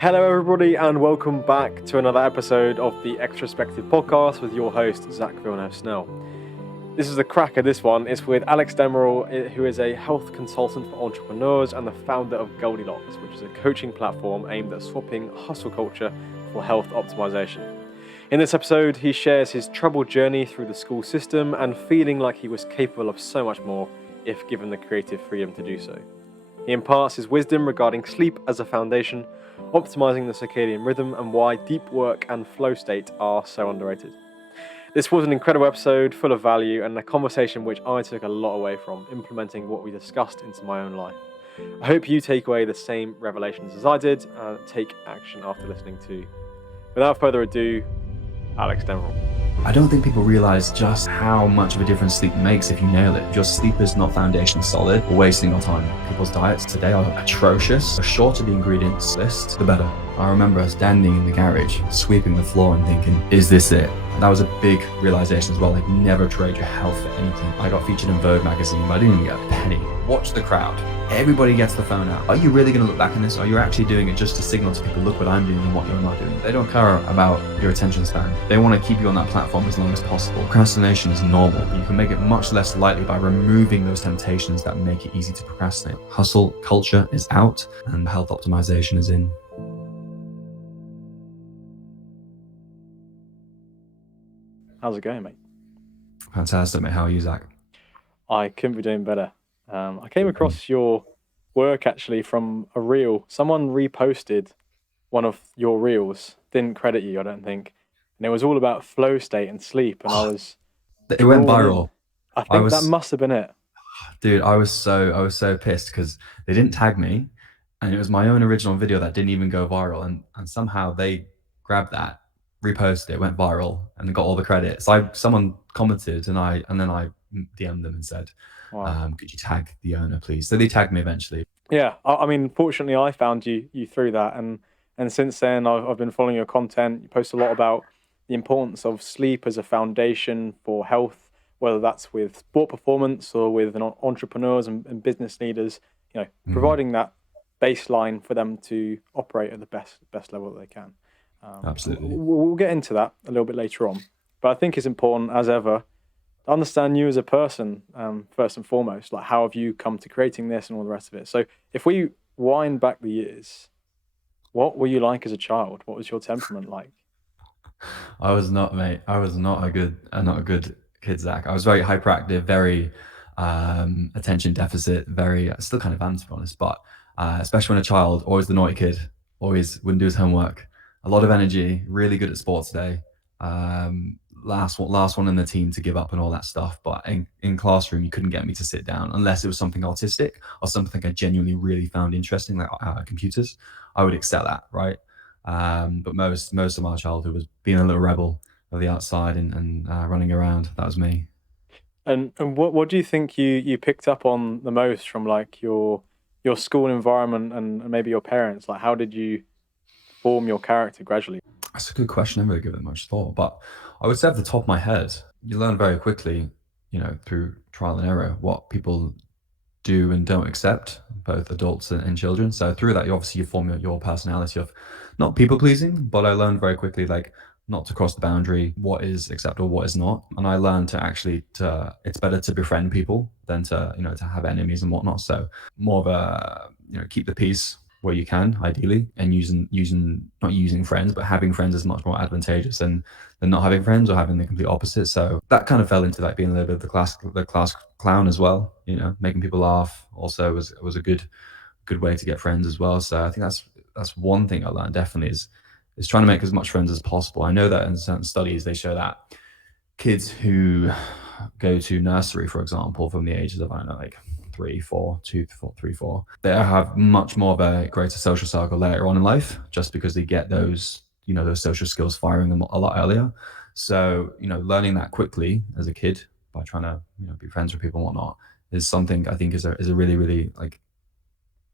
Hello, everybody, and welcome back to another episode of the Extrospective Podcast with your host, Zach Villeneuve-Snell. This is the cracker, this one. It's with Alex Demirel, who is a health consultant for entrepreneurs and the founder of Goldilox, which is a coaching platform aimed at swapping hustle culture for health optimization. In this episode, he shares his troubled journey through the school system and feeling like he was capable of so much more if given the creative freedom to do so. He imparts his wisdom regarding sleep as a foundation, optimizing the circadian rhythm, and why deep work and flow state are so underrated. This was an incredible episode full of value and a conversation which I took a lot away from, implementing what we discussed into my own life. I hope you take away the same revelations as I did and take action after listening to. Without further ado, Alex Demirel. I don't think people realize just how much of a difference sleep makes if you nail it. If your sleep is not foundation solid, we're wasting our time. People's diets today are atrocious. The shorter the ingredients list, the better. I remember standing in the garage, sweeping the floor and thinking, is this it? That was a big realization as well. Like, never trade your health for anything. I got featured in Vogue magazine, but I didn't even get a penny. Watch the crowd. Everybody gets the phone out. Are you really going to look back in this? Are you actually doing it just to signal to people, look what I'm doing and what you're not doing? They don't care about your attention span. They want to keep you on that platform as long as possible. Procrastination is normal. You can make it much less likely by removing those temptations that make it easy to procrastinate. Hustle culture is out and health optimization is in. How's it going, mate? Fantastic, mate. How are you, Zach? I couldn't be doing better. I came across your work actually from a reel. Someone reposted one of your reels, didn't credit you, I don't think. And it was all about flow state and sleep. And it went viral. I think that must have been it. Dude, I was so pissed because they didn't tag me, and it was my own original video that didn't even go viral. And somehow they grabbed that, reposted it, went viral, and got all the credit. So someone commented, and then I DM'd them and said, wow. Could you tag the owner, please? So they tagged me eventually. Yeah, I mean, fortunately, I found you through that, and since then, I've been following your content. You post a lot about the importance of sleep as a foundation for health, whether that's with sport performance or with entrepreneurs and business leaders. You know, providing that baseline for them to operate at the best level that they can. Absolutely. We'll get into that a little bit later on, but I think it's important, as ever, to understand you as a person, first and foremost. Like, how have you come to creating this and all the rest of it? So if we wind back the years, what were you like as a child? What was your temperament like? I was not a good kid, Zach. I was very hyperactive, very attention deficit, very still kind of am, to be honest, but especially when a child, always the naughty kid, always wouldn't do his homework. A lot of energy, really good at sports day. Last one in the team to give up and all that stuff. But in classroom, you couldn't get me to sit down unless it was something artistic or something I genuinely really found interesting, like computers. I would excel at, right? But most of my childhood was being a little rebel of the outside and running around. That was me. And what do you think you picked up on the most from like your school environment and maybe your parents? Like, how did you form your character gradually? That's a good question. I haven't really given it much thought, but I would say off the top of my head, you learn very quickly, through trial and error, what people do and don't accept, both adults and children. So through that, you form your personality of not people pleasing, but I learned very quickly, like, not to cross the boundary, what is acceptable, what is not. And I learned it's better to befriend people than to have enemies and whatnot. So more of a, keep the peace where you can, ideally, and not using friends, but having friends is much more advantageous than not having friends or having the complete opposite. So that kind of fell into like being a little bit of the class clown as well, making people laugh also was a good way to get friends as well. So I think that's one thing I learned definitely is trying to make as much friends as possible. I know that in certain studies, they show that kids who go to nursery, for example, from the ages of, I don't know, like 3, 4, they have much more of a greater social circle later on in life, just because they get those social skills firing them a lot earlier. So, learning that quickly as a kid by trying to, be friends with people and whatnot is something I think is a really, really like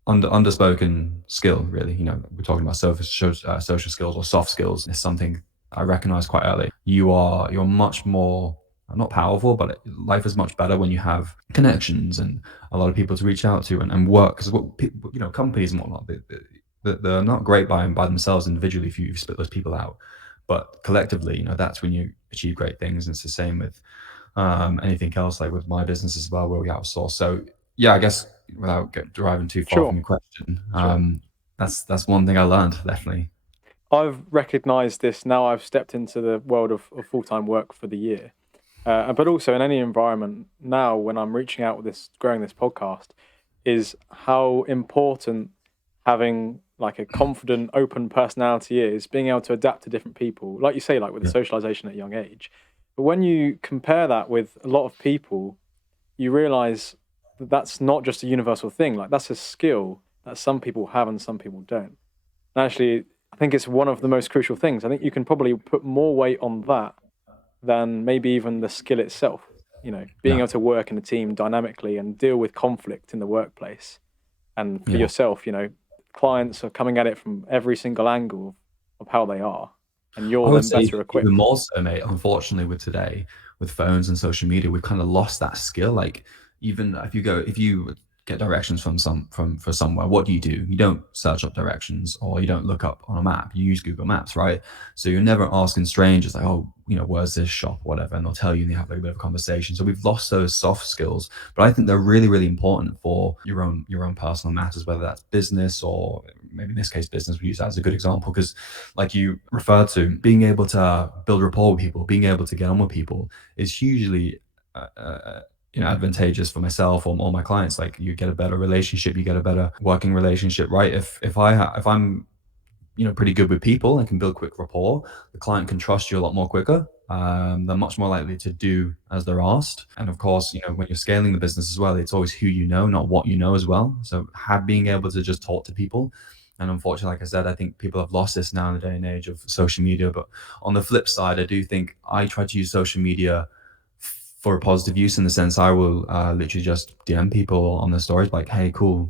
underspoken skill, really. We're talking about social skills or soft skills. It's something I recognize quite early. You're much more, not powerful, but life is much better when you have connections and a lot of people to reach out to and work. Because companies and whatnot, they're not great by themselves individually if you split those people out, but collectively, that's when you achieve great things. And it's the same with anything else, like with my business as well, where we outsource. So yeah, I guess without driving too far from Sure, your question, sure. that's one thing I learned, definitely. I've recognized this now. I've stepped into the world of full-time work for the year, but also in any environment now when I'm reaching out with this, growing this podcast, is how important having like a confident, open personality is, being able to adapt to different people, like you say, like with the Yeah. socialization at a young age. But when you compare that with a lot of people, you realize that that's not just a universal thing. Like that's a skill that some people have and some people don't. And actually, I think it's one of the most crucial things. I think you can probably put more weight on that than maybe even the skill itself. Being Yeah. able to work in a team dynamically and deal with conflict in the workplace. And for Yeah. yourself, clients are coming at it from every single angle of how they are, and I you're would then say better even equipped. more so, mate. Unfortunately, with today, with phones and social media, we've kind of lost that skill. Like, even if you get directions for somewhere, what do? You don't search up directions, or you don't look up on a map. You use Google Maps, right? So you're never asking strangers like, oh, where's this shop, whatever, and they'll tell you, and you have like a bit of a conversation. So we've lost those soft skills, but I think they're really, really important for your own personal matters, whether that's business, or maybe in this case business. We use that as a good example because, like you referred to, being able to build rapport with people, being able to get on with people is hugely advantageous for myself or my clients. Like, you get a better relationship, you get a better working relationship, right? If I'm pretty good with people and can build quick rapport, the client can trust you a lot more quicker. They're much more likely to do as they're asked. And of course, when you're scaling the business as well, it's always who you know, not what you know as well. So being able to just talk to people. And unfortunately, like I said, I think people have lost this now in the day and age of social media. But on the flip side, I do think I try to use social media for a positive use, in the sense I will literally just DM people on their stories like, hey, cool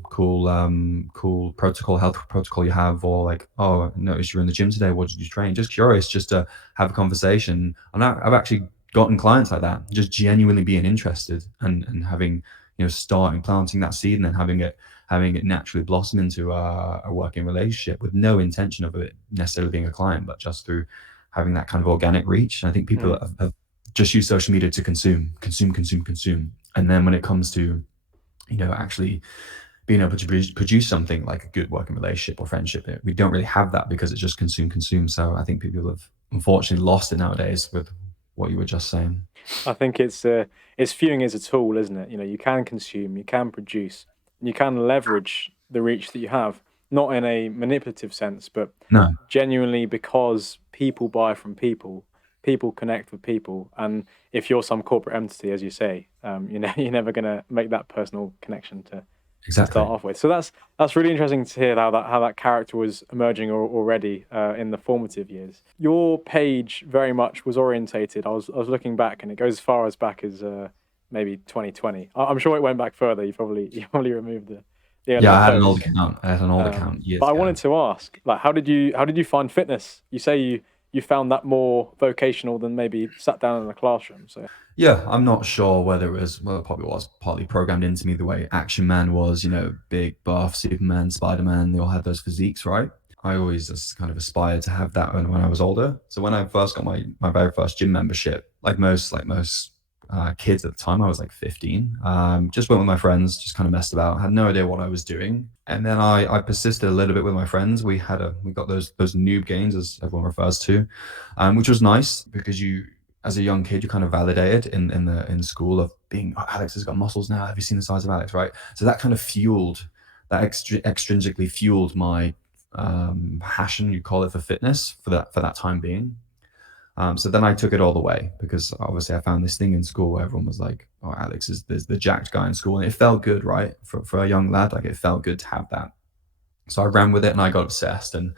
protocol, health protocol you have, or like, oh, I noticed you're in the gym today, what did you train? Just curious, just to have a conversation. And I've actually gotten clients like that, just genuinely being interested, and having, starting planting that seed, and then having it naturally blossom into a working relationship with no intention of it necessarily being a client, but just through having that kind of organic reach. And I think people Mm. have just use social media to consume. And then when it comes to, actually being able to produce something like a good working relationship or friendship, we don't really have that because it's just consume. So I think people have unfortunately lost it nowadays with what you were just saying. I think it's viewing as a tool, isn't it? You can consume, you can produce, and you can leverage the reach that you have, not in a manipulative sense, but No, genuinely because people buy from people, people connect with people, and if you're some corporate entity, as you say, you're never going to make that personal connection to start exactly. off with. So that's really interesting to hear how that character was emerging already in the formative years. Your page very much was orientated. I was looking back, and it goes as far as back as maybe 2020. I'm sure it went back further. You probably removed the Yeah, earlier I had an old posts. account. I had an old account But years I ago. wanted to ask, like, how did you find fitness? You say you found that more vocational than maybe sat down in a classroom. So Yeah, I'm not sure whether it was, well, it probably was partly programmed into me the way Action Man was, big, buff, Superman, Spider-Man, they all had those physiques, right? I always just kind of aspired to have that when I was older. So when I first got my very first gym membership, like most kids at the time, I was like 15. Just went with my friends, just kind of messed about, had no idea what I was doing. And then I persisted a little bit with my friends. We got those noob gains, as everyone refers to, which was nice because as a young kid, you're kind of validated in school of being, oh, Alex has got muscles now. Have you seen the size of Alex? Right. So that kind of extrinsically fueled my passion, you call it, for fitness for that time being. So then I took it all the way because obviously I found this thing in school where everyone was like, oh, Alex is the jacked guy in school. And it felt good, right? For a young lad, like, it felt good to have that. So I ran with it and I got obsessed. And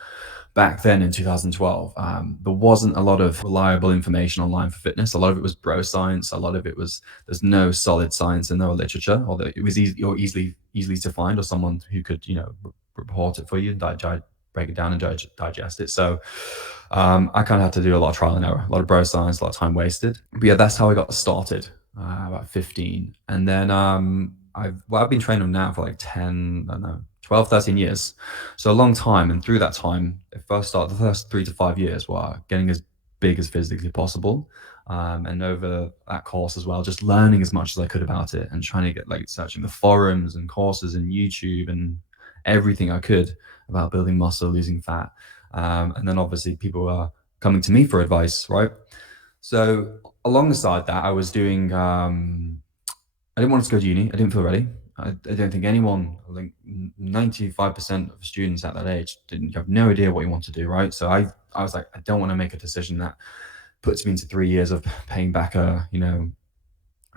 back then in 2012, there wasn't a lot of reliable information online for fitness. A lot of it was bro science. A lot of it was, there's no solid science and no literature, although it was easily to find, or someone who could, report it for you and break it down and digest it. So I kind of had to do a lot of trial and error, a lot of bro science, a lot of time wasted. But yeah, that's how I got started, about 15. And then I've been training now for like 10, I don't know, 12, 13 years. So a long time. And through that time, the first 3 to 5 years were getting as big as physically possible. And over that course as well, just learning as much as I could about it and trying to get like searching the forums and courses and YouTube and everything I could about building muscle, losing fat. And then obviously people were coming to me for advice, right? So alongside that, I was doing I didn't want to go to uni. I didn't feel ready. I don't think anyone, I think 95% of students at that age didn't have no idea what you want to do, right? So I was like, I don't want to make a decision that puts me into 3 years of paying back a,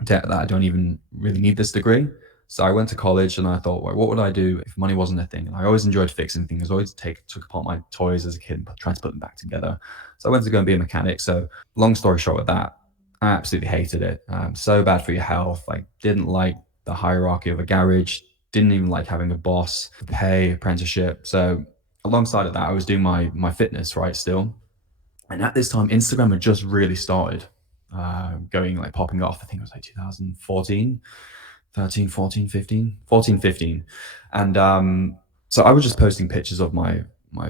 debt that I don't even really need this degree. So I went to college and I thought, well, what would I do if money wasn't a thing? And I always enjoyed fixing things. I always took apart my toys as a kid and tried to put them back together. So I went to go and be a mechanic. So long story short with that, I absolutely hated it. So bad for your health. Like didn't like the hierarchy of a garage. Didn't even like having a boss, pay, apprenticeship. So alongside of that, I was doing my fitness right still. And at this time, Instagram had just really started going like popping off. I think it was like 2014, 13, 14, 15, 14, 15. And so I was just posting pictures of my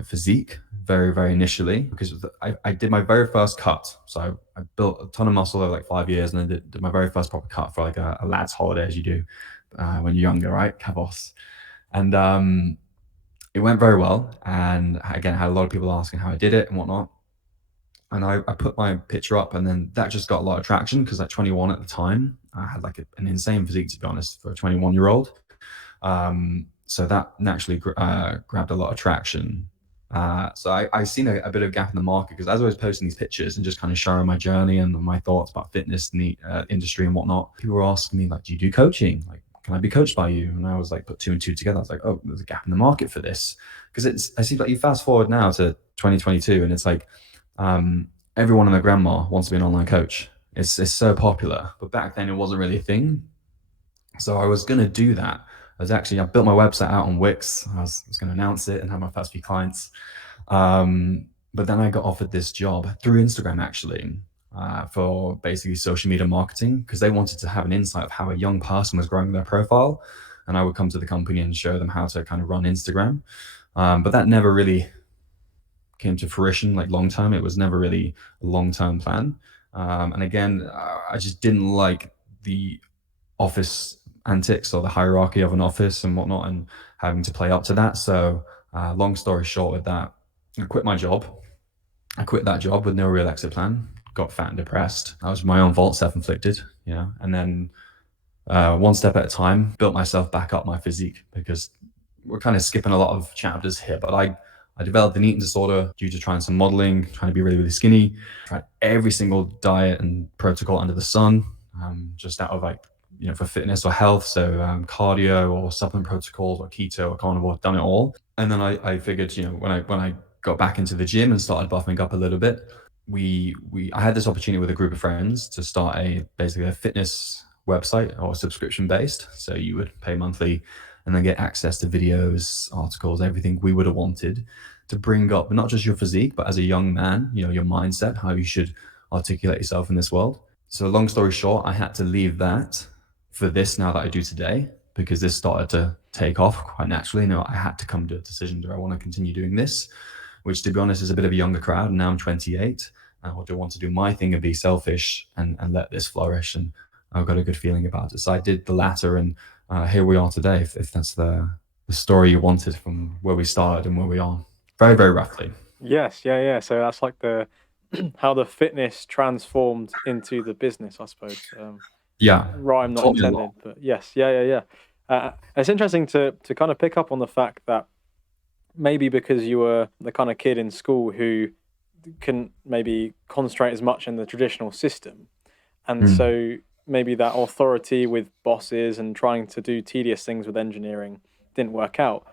physique very, very initially because I did my very first cut. So I built a ton of muscle over like 5 years and then did my very first proper cut for like a lad's holiday as you do when you're younger, right? Cavos. And it went very well. And again, I had a lot of people asking how I did it and whatnot. And I put my picture up and then that just got a lot of traction because at 21 at the time, I had like an insane physique, to be honest, for a 21-year-old. So that naturally grabbed a lot of traction. So I seen a bit of gap in the market because as I was posting these pictures and just kind of sharing my journey and my thoughts about fitness and the industry and whatnot, people were asking me like, do you do coaching? Like, can I be coached by you? And I was like, put two and two together. I was like, oh, there's a gap in the market for this. Because I see like you fast forward now to 2022 and it's like, everyone and their grandma wants to be an online coach. It's so popular, but back then it wasn't really a thing. So I was going to do that. I built my website out on Wix. I was going to announce it and have my first few clients. But then I got offered this job through Instagram actually for basically social media marketing because they wanted to have an insight of how a young person was growing their profile. And I would come to the company and show them how to kind of run Instagram. But that never really came to fruition like long term. It was never really a long-term plan. And again, I just didn't like the office antics or the hierarchy of an office and whatnot and having to play up to that. So long story short with that, I quit my job. I quit that job with no real exit plan, got fat and depressed. That was my own fault, self-inflicted, and then one step at a time, built myself back up my physique because we're kind of skipping a lot of chapters here, but I developed an eating disorder due to trying some modeling, trying to be really, really skinny, tried every single diet and protocol under the sun, just out of like, for fitness or health. So cardio or supplement protocols or keto or carnivore, done it all. And then I figured, when I got back into the gym and started buffing up a little bit, I had this opportunity with a group of friends to start basically a fitness website or subscription based. So you would pay monthly and then get access to videos, articles, everything we would have wanted to bring up not just your physique, but as a young man, your mindset, how you should articulate yourself in this world. So long story short, I had to leave that for this now that I do today, because this started to take off quite naturally. I had to come to a decision. Do I want to continue doing this? Which, to be honest, is a bit of a younger crowd. And now I'm 28. Or do I want to do my thing and be selfish and let this flourish? And I've got a good feeling about it. So I did the latter, and here we are today, if that's the story you wanted from where we started and where we are. Very, very roughly. Yes, yeah. So that's like the how the fitness transformed into the business, I suppose. Yeah. Rhyme not Taught me a intended, lot. but yes, yeah. It's interesting to kind of pick up on the fact that maybe because you were the kind of kid in school who couldn't maybe concentrate as much in the traditional system, and Mm. so maybe that authority with bosses and trying to do tedious things with engineering didn't work out.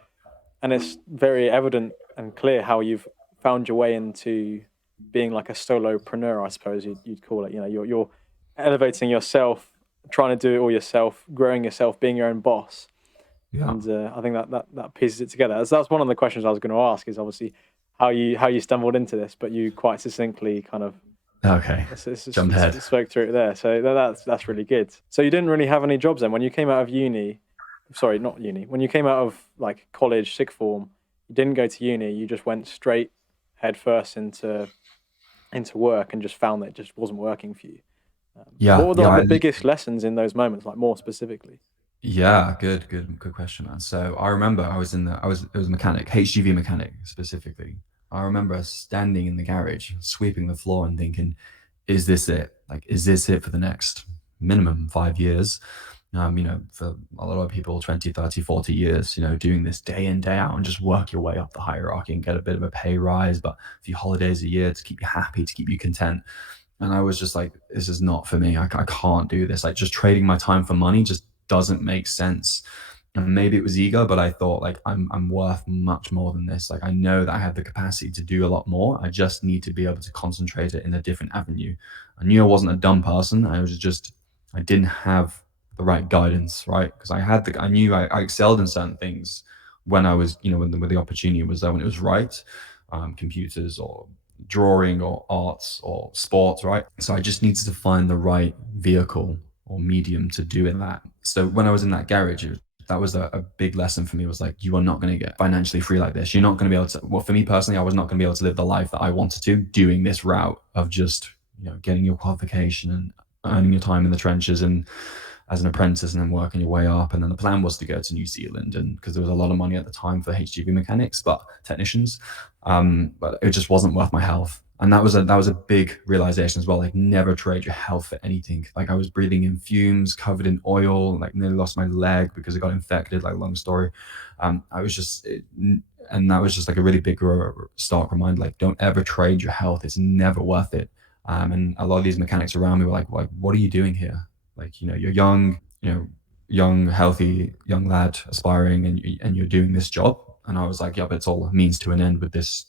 And it's very evident and clear how you've found your way into being like a solopreneur, I suppose you'd call it. You're elevating yourself, trying to do it all yourself, growing yourself, being your own boss. Yeah. And I think that pieces it together. That's one of the questions I was going to ask, is obviously how you stumbled into this, but you quite succinctly kind of Okay. Jumped ahead. spoke through it there. So that's really good. So you didn't really have any jobs then when you came out of uni. sorry, not uni, when you came out of like college, sixth form, you didn't go to uni, you just went straight head first into work and just found that it just wasn't working for you. What Yeah, were yeah, the biggest lessons in those moments, like more specifically? yeah, good question, man. So I remember it was a mechanic, HGV mechanic specifically. I remember standing in the garage, sweeping the floor and thinking, is this it? Like, is this it for the next minimum 5 years? For a lot of people, 20, 30, 40 years, doing this day in, day out and just work your way up the hierarchy and get a bit of a pay rise, but a few holidays a year to keep you happy, to keep you content. And I was just like, this is not for me. I can't do this. Like, just trading my time for money just doesn't make sense. And maybe it was ego, but I thought like I'm worth much more than this. Like, I know that I have the capacity to do a lot more. I just need to be able to concentrate it in a different avenue. I knew I wasn't a dumb person. I didn't have the right guidance, right? Because I knew I excelled in certain things when I was, when the opportunity was there, when it was right, computers or drawing or arts or sports, right? So I just needed to find the right vehicle or medium to do in that. So when I was in that garage, that was a big lesson for me. Was like, you are not going to get financially free like this. You're not going to be able to. Well, for me personally, I was not going to be able to live the life that I wanted to doing this route of just getting your qualification and earning your time in the trenches and as an apprentice and then working your way up. And then the plan was to go to New Zealand, and because there was a lot of money at the time for HGV mechanics, but technicians, but it just wasn't worth my health. And that was a big realization as well. Like, never trade your health for anything. Like, I was breathing in fumes, covered in oil, like nearly lost my leg because it got infected. Like, long story. I was just, and that was just like a really big stark reminder. Like, don't ever trade your health. It's never worth it. And a lot of these mechanics around me were like, what are you doing here? Like, you're young, young, healthy, young lad, aspiring, and you're doing this job. And I was like, yeah, but it's all a means to an end with this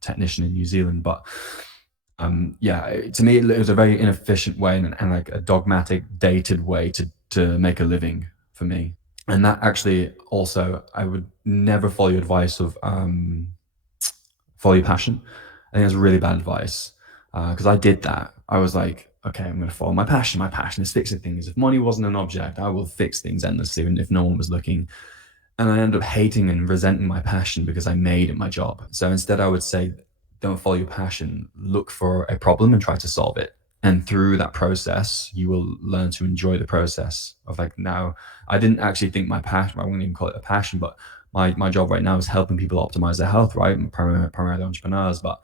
technician in New Zealand. But yeah, to me, it was a very inefficient way and like a dogmatic, dated way to make a living for me. And that actually also, I would never follow your advice of follow your passion. I think that's really bad advice because I did that. I was like, okay, I'm going to follow my passion. My passion is fixing things. If money wasn't an object, I will fix things endlessly, and if no one was looking. And I ended up hating and resenting my passion because I made it my job. So instead, I would say, don't follow your passion. Look for a problem and try to solve it. And through that process, you will learn to enjoy the process of like, now, I didn't actually think my passion, I wouldn't even call it a passion, but my job right now is helping people optimize their health, right? Primarily entrepreneurs, but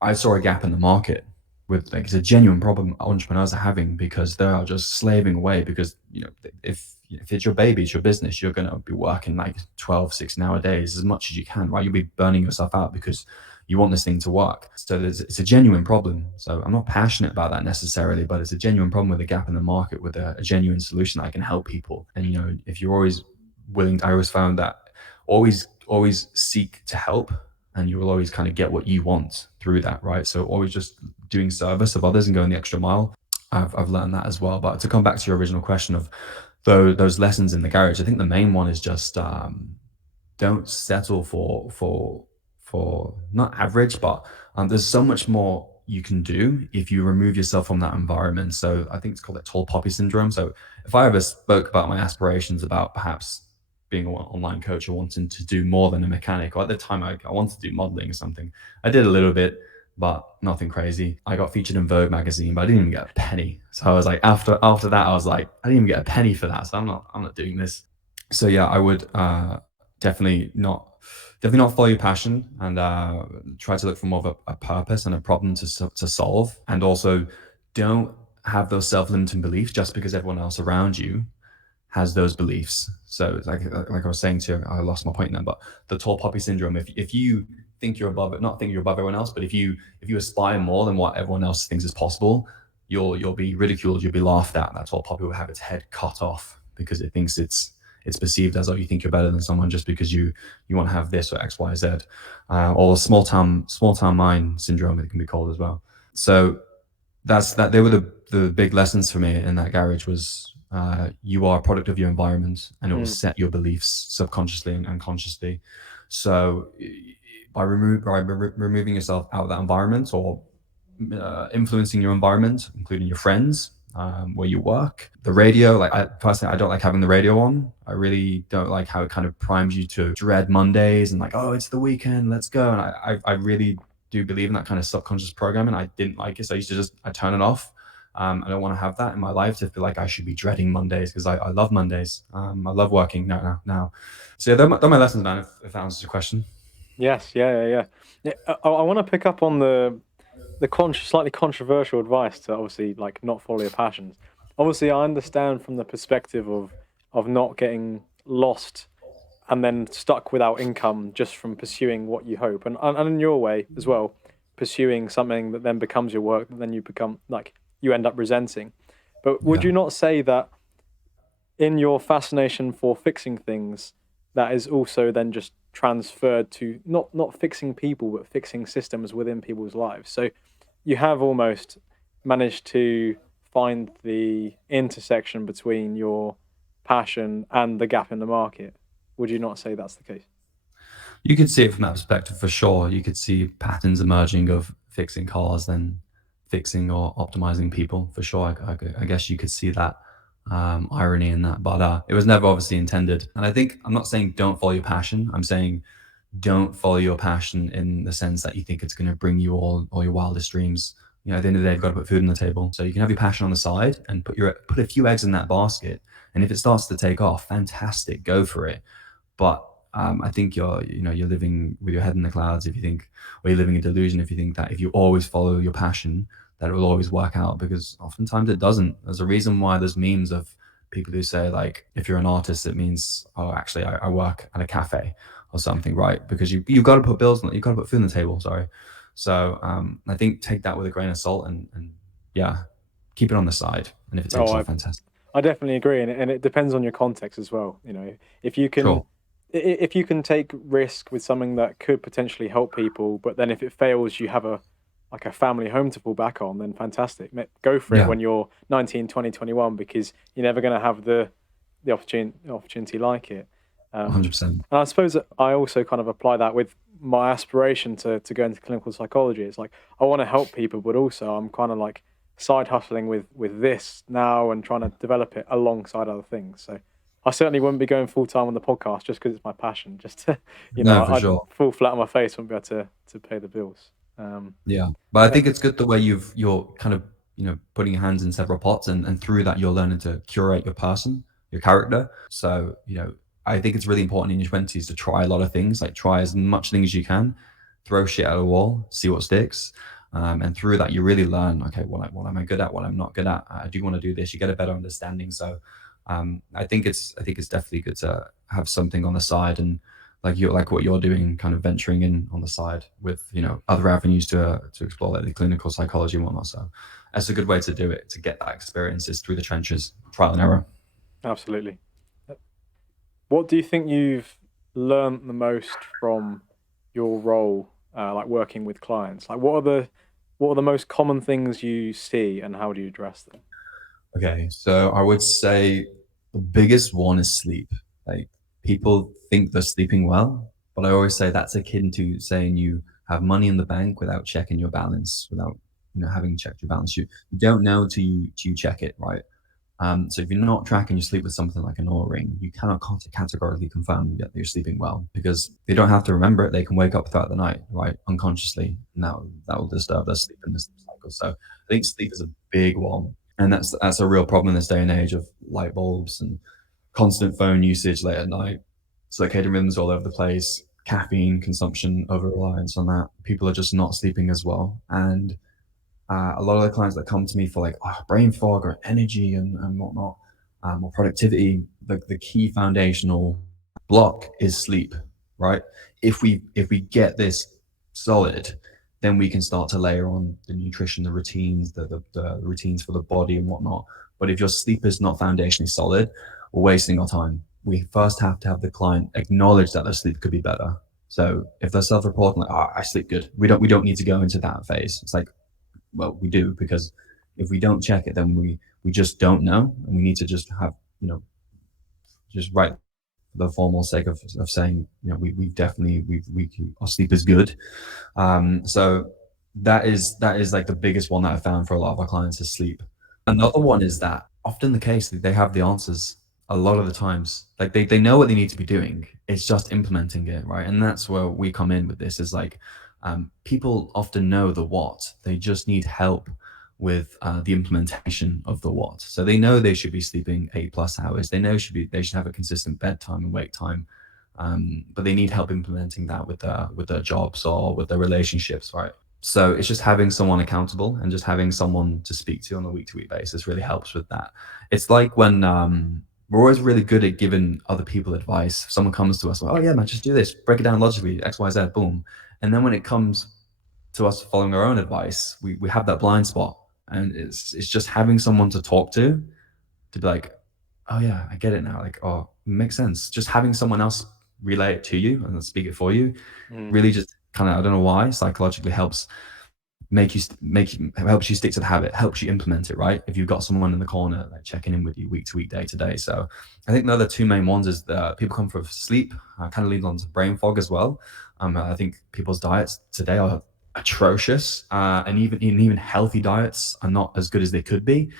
I saw a gap in the market with like, it's a genuine problem entrepreneurs are having because they are just slaving away because if it's your baby, it's your business, you're going to be working like 12 16-hour days as much as you can, right? You'll be burning yourself out because you want this thing to work. So it's a genuine problem. So I'm not passionate about that necessarily, but it's a genuine problem with a gap in the market with a genuine solution that can help people. And if you're always willing, I always found that always seek to help, and you will always kind of get what you want through that, right? So always just doing service of others and going the extra mile. I've learned that as well. But to come back to your original question of those lessons in the garage, I think the main one is just don't settle for not average, but there's so much more you can do if you remove yourself from that environment. So I think it's called that tall poppy syndrome. So if I ever spoke about my aspirations about perhaps being an online coach or wanting to do more than a mechanic, or at the time I wanted to do modeling or something, I did a little bit, but nothing crazy. I got featured in Vogue magazine, but I didn't even get a penny. So I was like, after that, I was like, I didn't even get a penny for that. So I'm not doing this. So yeah, I would definitely not follow your passion, and try to look for more of a purpose and a problem to solve. And also, don't have those self-limiting beliefs just because everyone else around you has those beliefs. So it's like I was saying to you, I lost my point now, but the tall poppy syndrome. If you think you're above it, not think you're above everyone else, but if you aspire more than what everyone else thinks is possible, you'll be ridiculed, you'll be laughed at. That tall poppy will have its head cut off because it thinks it's perceived as, oh, you think you're better than someone just because you want to have this or X, Y, Z, or small town mind syndrome, it can be called as well. So that's that. They were the big lessons for me in that garage. Was you are a product of your environment, and it will set your beliefs subconsciously and unconsciously. So by removing yourself out of that environment, or influencing your environment, including your friends, where you work. The radio, like I personally, I don't like having the radio on. I really don't like how it kind of primes you to dread Mondays and like, oh, it's the weekend, let's go. And I really do believe in that kind of subconscious programming. I didn't like it, so I used to just I turn it off. I don't want to have that in my life to feel like I should be dreading Mondays because I love Mondays. I love working now. So yeah, they're my lessons, man. If that answers your question. Yes, yeah. I want to pick up on the slightly controversial advice to obviously like not follow your passions. Obviously, I understand from the perspective of not getting lost and then stuck without income just from pursuing what you hope, and in your way as well, pursuing something that then becomes your work, that then you become like you end up resenting. But would Yeah. you not say that in your fascination for fixing things, that is also then just transferred to not fixing people, but fixing systems within people's lives? So you have almost managed to find the intersection between your passion and the gap in the market. Would you not say that's the case? You could see it from that perspective for sure. You could see patterns emerging of fixing cars, then fixing or optimizing people for sure. I guess you could see that irony in that, but it was never obviously intended. And I think I'm not saying don't follow your passion. I'm saying don't follow your passion in the sense that you think it's going to bring you all your wildest dreams. You know, at the end of the day, you've got to put food on the table. So you can have your passion on the side and put a few eggs in that basket. And if it starts to take off, fantastic, go for it. But I think you're living with your head in the clouds if you think, or you're living a delusion if you think that if you always follow your passion, that it will always work out, because oftentimes it doesn't. There's a reason why there's memes of people who say like, if you're an artist, it means, oh, actually, I work at a cafe or something, right? Because you've got to put bills on, you've got to put food on the table. Sorry. So I think take that with a grain of salt and yeah, keep it on the side. And if it takes Oh, off, fantastic. I definitely agree, and it depends on your context as well. You know, if you can Sure. if you can take risk with something that could potentially help people, but then if it fails, you have a like a family home to fall back on, then fantastic. Go for it Yeah, when you're 19, 20, 21, because you're never going to have the opportunity like it. Um, 100%. and I suppose that I also kind of apply that with my aspiration to go into clinical psychology. It's like I want to help people, but also I'm kind of like side hustling with this now and trying to develop it alongside other things. So I certainly wouldn't be going full time on the podcast just because it's my passion. Just to, No, for I'd sure. fall flat on my face, wouldn't be able to pay the bills. Um, Yeah, but I yeah. think it's good the way you're kind of putting your hands in several pots, and through that you're learning to curate your person, your character. So I think it's really important in your 20s to try a lot of things, like try as much things as you can, throw shit at a wall, see what sticks, and through that you really learn. Okay, what am I good at? What I'm not good at? I do want to do this. You get a better understanding. So I think it's definitely good to have something on the side, and like what you're doing, kind of venturing in on the side with other avenues to explore, like the clinical psychology and whatnot. So that's a good way to do it, to get that experiences through the trenches, trial and error. Absolutely. What do you think you've learned the most from your role, like working with clients? Like, what are the most common things you see, and how do you address them? Okay, so I would say the biggest one is sleep. Like, people think they're sleeping well, but I always say that's akin to saying you have money in the bank without checking your balance, without having checked your balance. You don't know till you check it, right? So if you're not tracking your sleep with something like an Oura ring, you cannot categorically confirm that you're sleeping well, because they don't have to remember it. They can wake up throughout the night, right, unconsciously, and that will disturb their sleep and the sleep cycle. So I think sleep is a big one, and that's a real problem in this day and age of light bulbs and constant phone usage late at night, circadian rhythms all over the place, caffeine consumption, over reliance on that. People are just not sleeping as well, and a lot of the clients that come to me for like brain fog or energy and whatnot, or productivity, the key foundational block is sleep, right? If we get this solid, then we can start to layer on the nutrition, the routines, the routines for the body and whatnot. But if your sleep is not foundationally solid, we're wasting our time. We first have to have the client acknowledge that their sleep could be better. So if they're self-reporting like, I sleep good, we don't need to go into that phase. It's like, well, we do, because if we don't check it, then we just don't know, and we need to just have just write the formal sake of saying we've definitely our sleep is good. So that is like the biggest one that I found for a lot of our clients is sleep. Another one is that often the case that they have the answers a lot of the times. Like they know what they need to be doing. It's just implementing it, right? And that's where we come in with this is like people often know the what. They just need help with the implementation of the what. So they know they should be sleeping 8+ hours. They know they should have a consistent bedtime and wake time. But they need help implementing that with their jobs or with their relationships, right? So it's just having someone accountable and just having someone to speak to on a week-to-week basis really helps with that. It's like when we're always really good at giving other people advice. If someone comes to us, like, oh yeah, man, just do this, break it down logically, X, Y, Z, boom. And then when it comes to us following our own advice, we have that blind spot. And it's just having someone to talk to be like, oh yeah, I get it now. Like, oh, it makes sense. Just having someone else relay it to you and speak it for you really just kind of, I don't know why, psychologically helps helps you stick to the habit, helps you implement it, right? If you've got someone in the corner like checking in with you week to week, day to day. So I think the other two main ones is that people come for sleep, kind of leads on to brain fog as well. I think people's diets today are atrocious, and even healthy diets are not as good as they could be.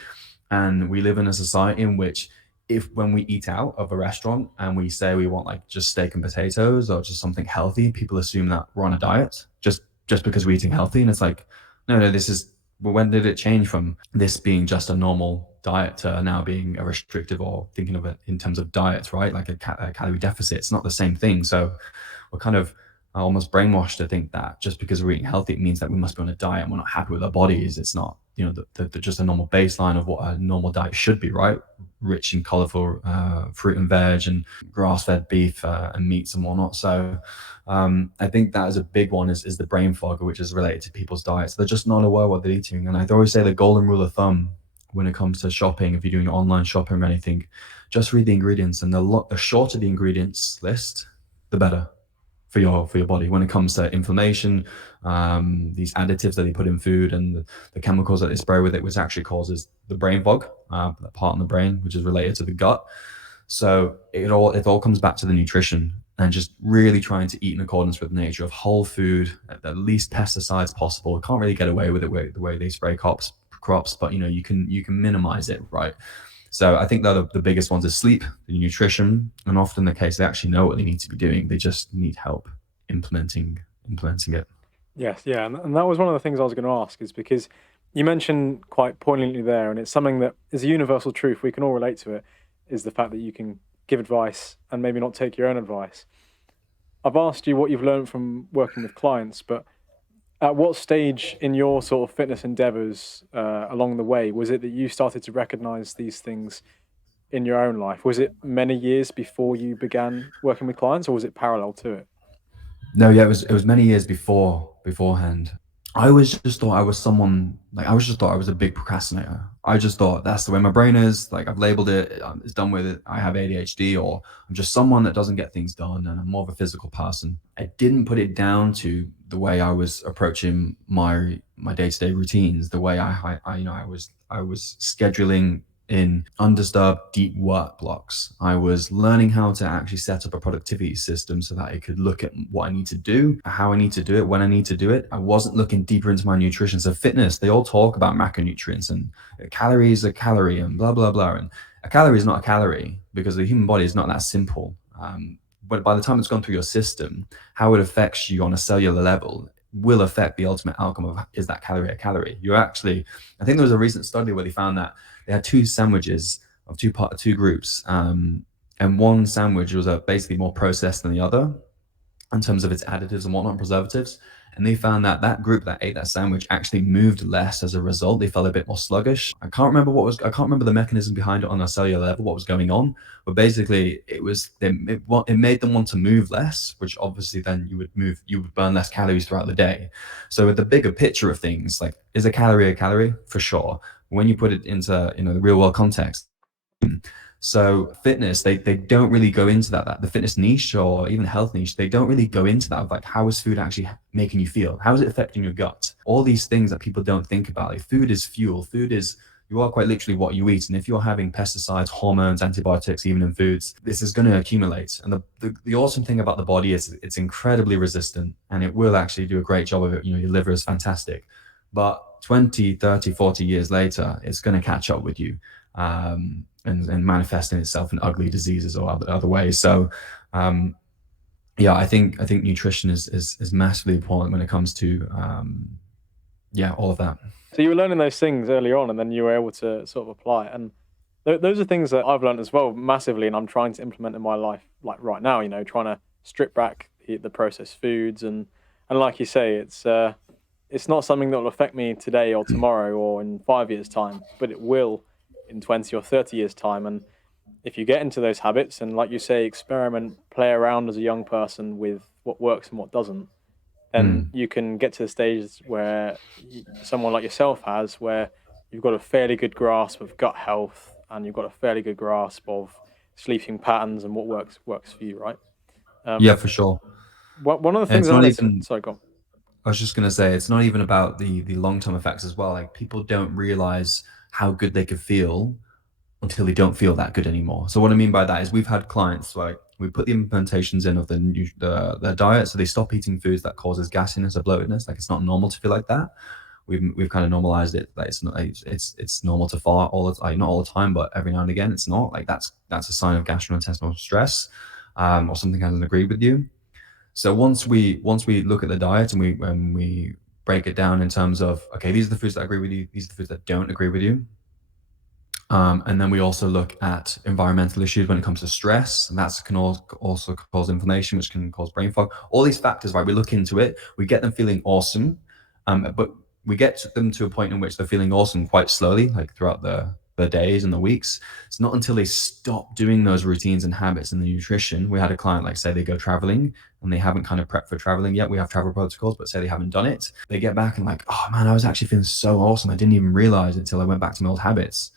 And we live in a society in which if when we eat out of a restaurant and we say we want like just steak and potatoes or just something healthy, people assume that we're on a diet just because we're eating healthy. And it's like, no, this is, well, when did it change from this being just a normal diet to now being a restrictive or thinking of it in terms of diet, right? Like a calorie deficit. It's not the same thing. So we're kind of almost brainwashed to think that just because we're eating healthy, it means that we must be on a diet and we're not happy with our bodies. It's not, just a normal baseline of what a normal diet should be, right? Rich in colorful fruit and veg and grass-fed beef and meats and whatnot. So I think that is a big one is the brain fog, which is related to people's diets. They're just not aware what they're eating. And I always say the golden rule of thumb when it comes to shopping, if you're doing online shopping or anything, just read the ingredients, and the shorter the ingredients list, the better for your body when it comes to inflammation, these additives that they put in food and the chemicals that they spray with it, which actually causes the brain fog, that part in the brain which is related to the gut. So it all comes back to the nutrition and just really trying to eat in accordance with nature of whole food, at the least pesticides possible. You can't really get away with it the way they spray crops, but you can minimize it, right? So I think that the biggest ones are sleep, the nutrition, and often the case they actually know what they need to be doing. They just need help implementing it. Yes, yeah, and that was one of the things I was going to ask, is because you mentioned quite poignantly there, and it's something that is a universal truth. We can all relate to it. Is the fact that you can give advice and maybe not take your own advice. I've asked you what you've learned from working with clients, but at what stage in your sort of fitness endeavors along the way was it that you started to recognize these things in your own life? Was it many years before you began working with clients, or was it parallel to it? No, yeah, it was many years beforehand. I always just thought I was someone like I was just thought I was a big procrastinator. I just thought that's the way my brain is. Like I've labeled it, it's done with it. I have ADHD, or I'm just someone that doesn't get things done, and I'm more of a physical person. I didn't put it down to the way I was approaching my day-to-day routines, the way I was scheduling in undisturbed deep work blocks. I was learning how to actually set up a productivity system so that I could look at what I need to do, how I need to do it, when I need to do it. I wasn't looking deeper into my nutrition. So fitness, they all talk about macronutrients and calories a calorie and blah, blah, blah. And a calorie is not a calorie because the human body is not that simple. But by the time it's gone through your system, how it affects you on a cellular level will affect the ultimate outcome of is that calorie a calorie. I think there was a recent study where they found that they had two sandwiches of two groups, and one sandwich was basically more processed than the other in terms of its additives and whatnot, preservatives. And they found that that group that ate that sandwich actually moved less as a result. They felt a bit more sluggish. I can't remember the mechanism behind it on a cellular level, what was going on, but basically it made them want to move less, which obviously then you would burn less calories throughout the day. So with the bigger picture of things, like is a calorie for sure. When you put it into the real world context, so fitness, they don't really go into that the fitness niche or even the health niche, they don't really go into that of like how is food actually making you feel? How is it affecting your gut? All these things that people don't think about. Like food is fuel. You are quite literally what you eat. And if you're having pesticides, hormones, antibiotics, even in foods, this is going to accumulate. And the awesome thing about the body is it's incredibly resistant and it will actually do a great job of it. Your liver is fantastic. But 20, 30, 40 years later, it's going to catch up with you, and manifesting itself in ugly diseases or other ways. So, yeah, I think nutrition is massively important when it comes to, yeah, all of that. So you were learning those things earlier on, and then you were able to sort of apply it. And those are things that I've learned as well massively, and I'm trying to implement in my life, like right now. Trying to strip back the processed foods, and like you say, it's not something that will affect me today or tomorrow or in 5 years' time, but it will in 20 or 30 years' time. And if you get into those habits and, like you say, experiment, play around as a young person with what works and what doesn't, then Mm. you can get to the stage where someone like yourself has, where you've got a fairly good grasp of gut health and you've got a fairly good grasp of sleeping patterns and what works for you, right? Yeah, Um, for sure. one of the And things it's that not Alex, even, sorry, go on. I was just gonna say, it's not even about the long-term effects as well. Like, people don't realize how good they could feel until they don't feel that good anymore. So what I mean by that is, we've had clients, like, we put the implementations in of their diet, so they stop eating foods that causes gasiness or bloatedness. Like, it's not normal to feel like that. We've kind of normalized it. Like, it's not, it's normal to fart all the, like, not all the time, but every now and again. It's not like, that's a sign of gastrointestinal stress, or something hasn't agreed with you. So once we look at the diet, and we break it down in terms of, okay, these are the foods that agree with you, these are the foods that don't agree with you. And then we also look at environmental issues when it comes to stress, and that can also cause inflammation, which can cause brain fog. All these factors, right? We look into it, we get them feeling awesome, but we get them to a point in which they're feeling awesome quite slowly, like throughout the days and the weeks. It's not until they stop doing those routines and habits and the nutrition. We had a client, like, say they go traveling and they haven't kind of prepped for traveling yet. We have travel protocols, but say they haven't done it. They get back and, like, oh man, I was actually feeling so awesome. I didn't even realize until I went back to my old habits.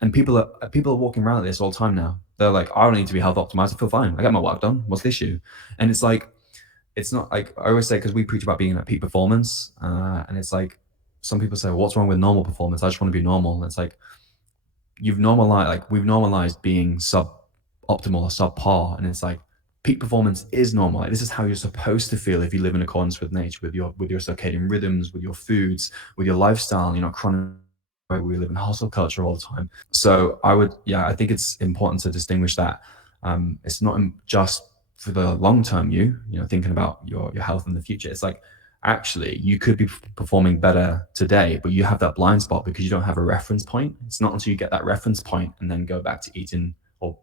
And people are walking around like this all the time now. They're like, I don't need to be health optimized. I feel fine. I got my work done. What's the issue? And it's like, it's not like, I always say, because we preach about being at peak performance, and it's like, some people say, well, what's wrong with normal performance? I just want to be normal. And it's like, we've normalized being suboptimal or subpar, and it's like, peak performance is normal. Like, this is how you're supposed to feel if you live in accordance with nature, with your circadian rhythms, with your foods, with your lifestyle. You're not chronic. We live in hustle culture all the time. So yeah, I think it's important to distinguish that. It's not just for the long term, thinking about your health in the future. It's like, actually, you could be performing better today, but you have that blind spot because you don't have a reference point. It's not until you get that reference point and then go back to eating or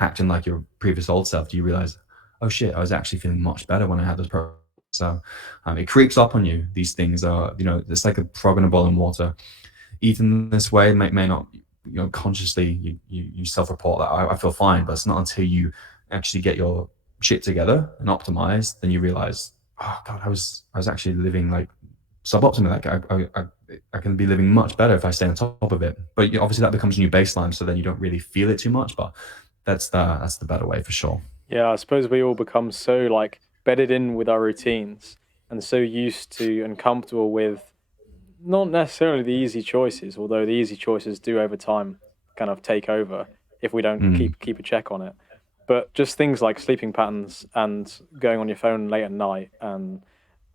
acting like your previous old self, do you realize, oh shit, I was actually feeling much better when I had this program. So it creeps up on you. These things are, it's like a frog in a boiling water. Eating this way may not, consciously, you self-report that I feel fine, but it's not until you actually get your shit together and optimize, then you realize, oh god, I was actually living like suboptimal. Like, I can be living much better if I stay on top of it. But obviously that becomes a new baseline, so then you don't really feel it too much. But that's the better way for sure. Yeah, I suppose we all become so like bedded in with our routines and so used to and comfortable with not necessarily the easy choices, although the easy choices do over time kind of take over if we don't Mm. keep a check on it. But just things like sleeping patterns and going on your phone late at night and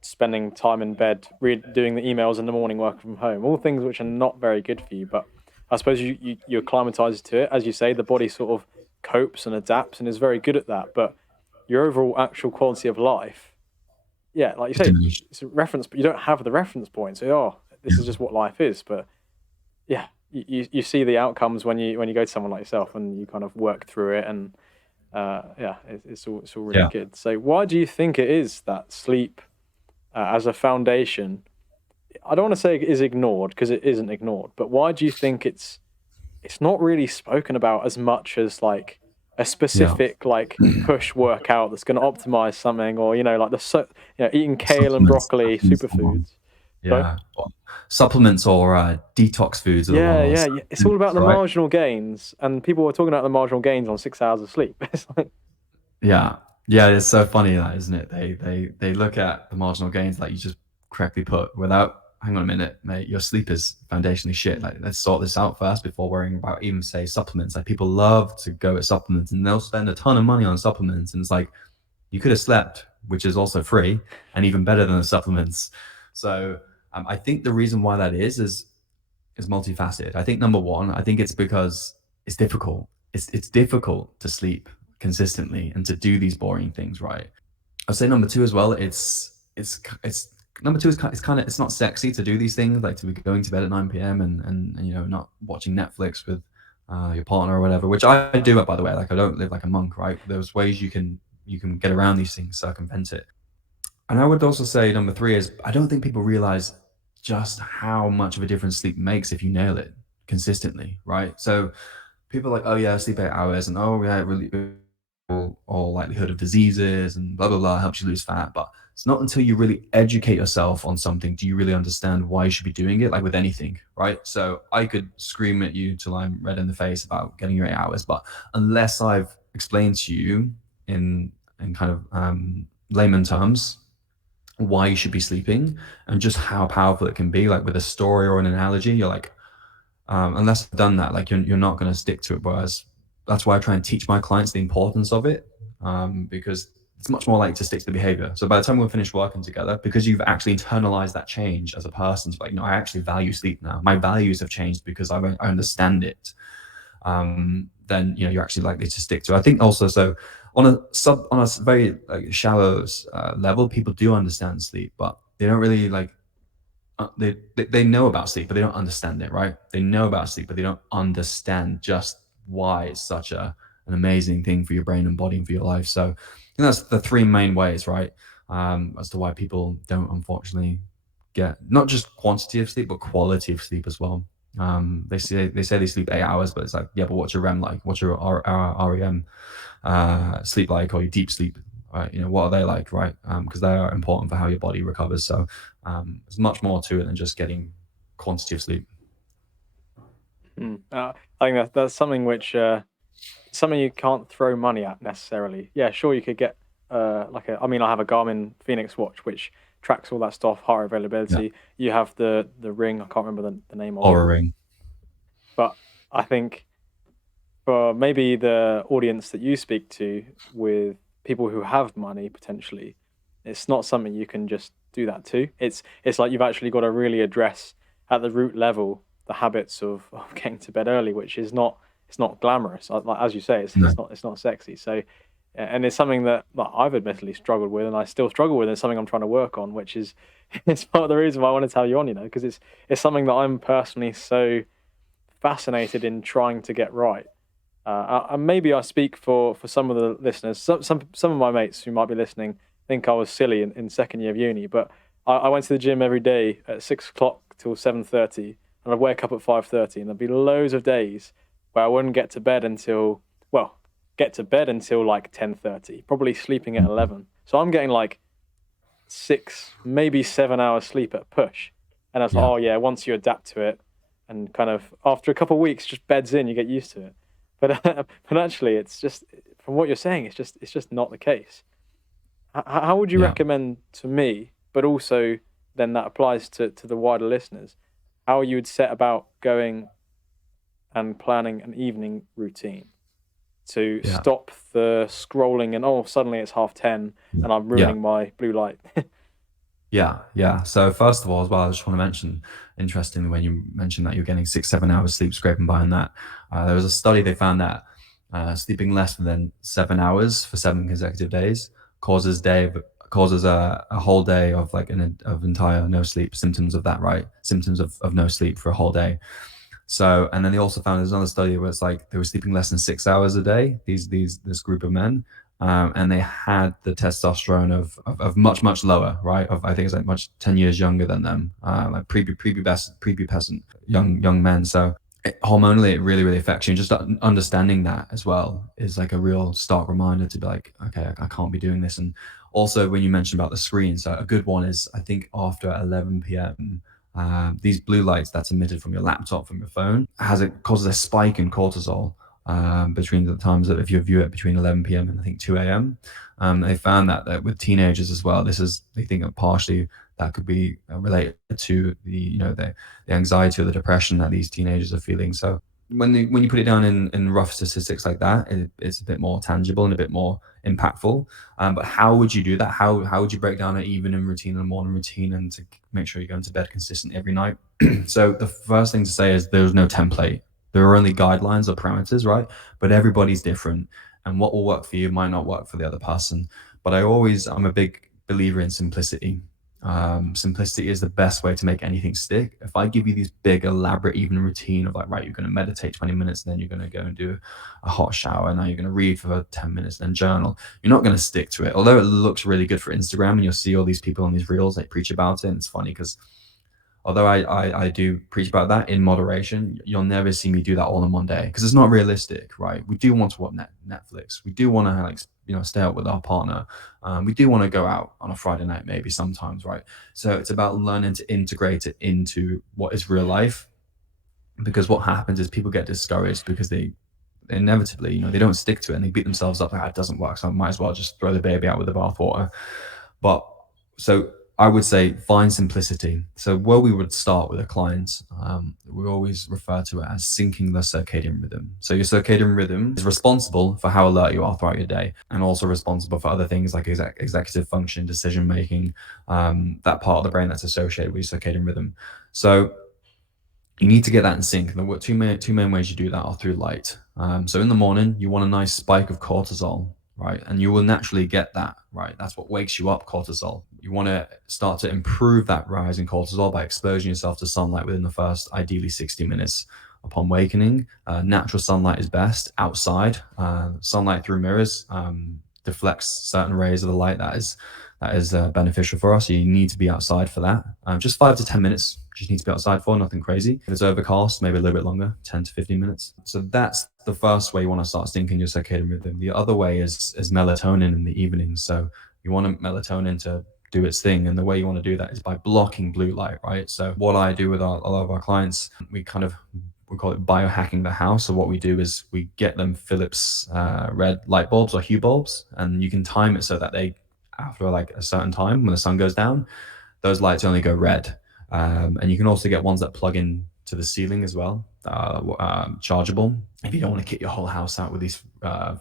spending time in bed, doing the emails in the morning, working from home, all things which are not very good for you. But I suppose you're acclimatized to it. As you say, the body sort of copes and adapts and is very good at that. But your overall actual quality of life, yeah, like you It's say, diminished. it's a reference, but you don't have the reference point. So, this is just what life is. But yeah, you see the outcomes when you go to someone like yourself and you kind of work through it, and yeah, it's all really Yeah. good. So, why do you think it is that sleep as a foundation? I don't want to say it is ignored because it isn't ignored, but why do you think it's not really spoken about as much as like a Yeah. specific like push workout that's going to optimize something, or like eating kale and broccoli Supplements are the one. superfoods. Sorry? Yeah. Or supplements, or detox foods are the Yeah, one, or yeah, yeah. It's all about supplements, the right? marginal gains, and people were talking about the marginal gains on 6 hours of sleep. It's like, Yeah. Yeah, it's so funny, that, isn't it? They look at the marginal gains, like you just correctly put, without, hang on a minute, mate, your sleep is foundationally shit. Like, let's sort this out first before worrying about even, say, supplements. Like, people love to go at supplements and they'll spend a ton of money on supplements, and it's like, you could have slept, which is also free and even better than the supplements. So I think the reason why that is multifaceted. I think number one, I think it's because it's difficult. It's difficult to sleep consistently and to do these boring things right. I'd say number two as well. It's number two is it's kind of it's not sexy to do these things, like to be going to bed at 9 p.m. and not watching Netflix with your partner or whatever, which I do, by the way. Like, I don't live like a monk, right? There's ways you can get around these things, circumvent it. And I would also say number three is I don't think people realize just how much of a difference sleep makes if you nail it consistently, right? So people are like, oh yeah, sleep 8 hours, and oh yeah, it really all likelihood of diseases and blah blah blah helps you lose fat. But it's not until you really educate yourself on something do you really understand why you should be doing it. Like with anything, right? So I could scream at you till I'm red in the face about getting your 8 hours, but unless I've explained to you in kind of layman terms why you should be sleeping and just how powerful it can be, like with a story or an analogy, you're like, unless I've done that, like you're not going to stick to it. Whereas that's why I try and teach my clients the importance of it, because it's much more likely to stick to the behavior. So by the time we're finished working together, because you've actually internalized that change as a person, to like, no, I actually value sleep now. My values have changed because I understand it. Then you're actually likely to stick to it. I think also, so on a very like shallow level, people do understand sleep, but they don't really like they know about sleep, but they don't understand it, right? They know about sleep, but they don't understand just why it's such an amazing thing for your brain and body and for your life. So I think that's the three main ways, right? As to why people don't unfortunately get not just quantity of sleep, but quality of sleep as well. They say they sleep 8 hours, but it's like, yeah, but what's your REM like? What's your REM sleep like, or your deep sleep? Right? What are they like, right? Because they are important for how your body recovers. So there's much more to it than just getting quantity of sleep. I think that's something which something you can't throw money at necessarily. Yeah, sure, you could get I mean, I have a Garmin Phoenix watch which tracks all that stuff, heart Yeah, availability. You have the ring. I can't remember the name of it, Aura Ring. but I think for maybe the audience that you speak to with people who have money potentially, it's not something you can just do that to. It's like you've actually got to really address at the root level the habits of getting to bed early, which is not it's not glamorous. Like as you say, No. it's not sexy. So and it's something that I've admittedly struggled with, and I still struggle with. It's something I'm trying to work on, which is it's part of the reason why I want to tell you on, because it's something that I'm personally so fascinated in trying to get right. And maybe I speak for some of the listeners. Some of my mates who might be listening think I was silly in second year of uni, but I went to the gym every day at 6 o'clock till 7:30, and I'd wake up at 5:30, and there'd be loads of days where I wouldn't get to bed until like 10:30, probably sleeping at 11. So I'm getting like 6, maybe 7 hours sleep at push, and I was like, Yeah, oh yeah, once you adapt to it, and kind of after a couple of weeks, just beds in, you get used to it. But but actually, it's just from what you're saying, it's just not the case. How would you yeah. recommend to me, but also then that applies to the wider listeners, how you would set about going and planning an evening routine to Yeah. stop the scrolling and oh suddenly it's 10:30 and I'm Yeah. ruining my blue light. Yeah, yeah. So first of all, as well, I just want to mention, interestingly, when you mentioned that you're getting 6, 7 hours sleep, scraping by on that, there was a study they found that sleeping less than 7 hours for 7 consecutive days causes day causes a whole day of like of entire no sleep symptoms of that, right? Symptoms of no sleep for a whole day. So, and then they also found there's another study where it's like they were sleeping less than 6 hours a day. This group of men, and they had the testosterone of much lower, right? Of I think it's like much 10 years younger than them, like prepubescent young men. So hormonally, it really affects you. And just understanding that as well is like a real stark reminder to be like, okay, I can't be doing this. And also when you mentioned about the screen, so a good one is I think after 11 p.m. These blue lights that's emitted from your laptop, from your phone, causes a spike in cortisol between the times that if you view it between 11 p.m. and I think 2 a.m. They found that with teenagers as well. They think that partially that could be related to the anxiety or the depression that these teenagers are feeling. So when you put it down in rough statistics like that, it's a bit more tangible and a bit more impactful. But how would you do that? How would you break down an evening routine and a morning routine, and to make sure you're going to bed consistently every night? So the first thing to say is there's no template. There are only guidelines or parameters, right? But everybody's different, and what will work for you might not work for the other person. But I'm a big believer in simplicity. Simplicity is the best way to make anything stick. If I give you these big, elaborate, even routine of like, right, you're going to meditate 20 minutes, and then you're going to go and do a hot shower, and now you're going to read for 10 minutes, and then journal, you're not going to stick to it. Although it looks really good for Instagram, and you'll see all these people on these reels, they preach about it. And it's funny because although I do preach about that in moderation, you'll never see me do that all in one day because it's not realistic, right? We do want to watch Netflix. We do want to like, stay out with our partner. We do want to go out on a Friday night, maybe sometimes, right? So it's about learning to integrate it into what is real life, because what happens is people get discouraged because they inevitably, they don't stick to it and they beat themselves up like, it doesn't work, so I might as well just throw the baby out with the bathwater. But so I would say find simplicity. So where we would start with a client, we always refer to it as syncing the circadian rhythm. So your circadian rhythm is responsible for how alert you are throughout your day, and also responsible for other things like executive function, decision making, that part of the brain that's associated with your circadian rhythm. So you need to get that in sync. And the two main ways you do that are through light. So in the morning, you want a nice spike of cortisol, right? And you will naturally get that, right? That's what wakes you up, cortisol. You want to start to improve that rise in cortisol by exposing yourself to sunlight within the first, ideally 60 minutes upon wakening. Natural sunlight is best outside. Sunlight through mirrors deflects certain rays of the light that is beneficial for us. So you need to be outside for that. Just 5 to 10 minutes. Just need to be outside for, nothing crazy. If it's overcast, maybe a little bit longer, 10 to 15 minutes. So that's the first way you want to start syncing your circadian rhythm. The other way is melatonin in the evening. So you want melatonin to do its thing, and the way you want to do that is by blocking blue light, right? So what I do with a lot of our clients, we call it biohacking the house. So what we do is we get them Philips red light bulbs or Hue bulbs, and you can time it so that they, after like a certain time when the sun goes down, those lights only go red. And you can also get ones that plug in to the ceiling as well, chargeable, if you don't want to kit your whole house out with these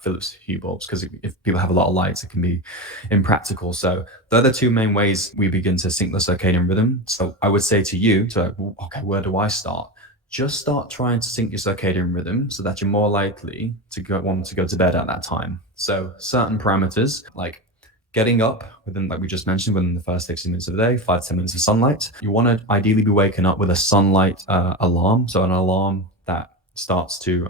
Philips Hue bulbs, because if people have a lot of lights, it can be impractical. So they're the two main ways we begin to sync the circadian rhythm. So I would say to you, okay, where do I start? Just start trying to sync your circadian rhythm so that you're more likely to want to go to bed at that time. So certain parameters like getting up within, like we just mentioned, within the first 60 minutes of the day, 5 to 10 minutes of sunlight. You want to ideally be waking up with a sunlight alarm. So an alarm that starts to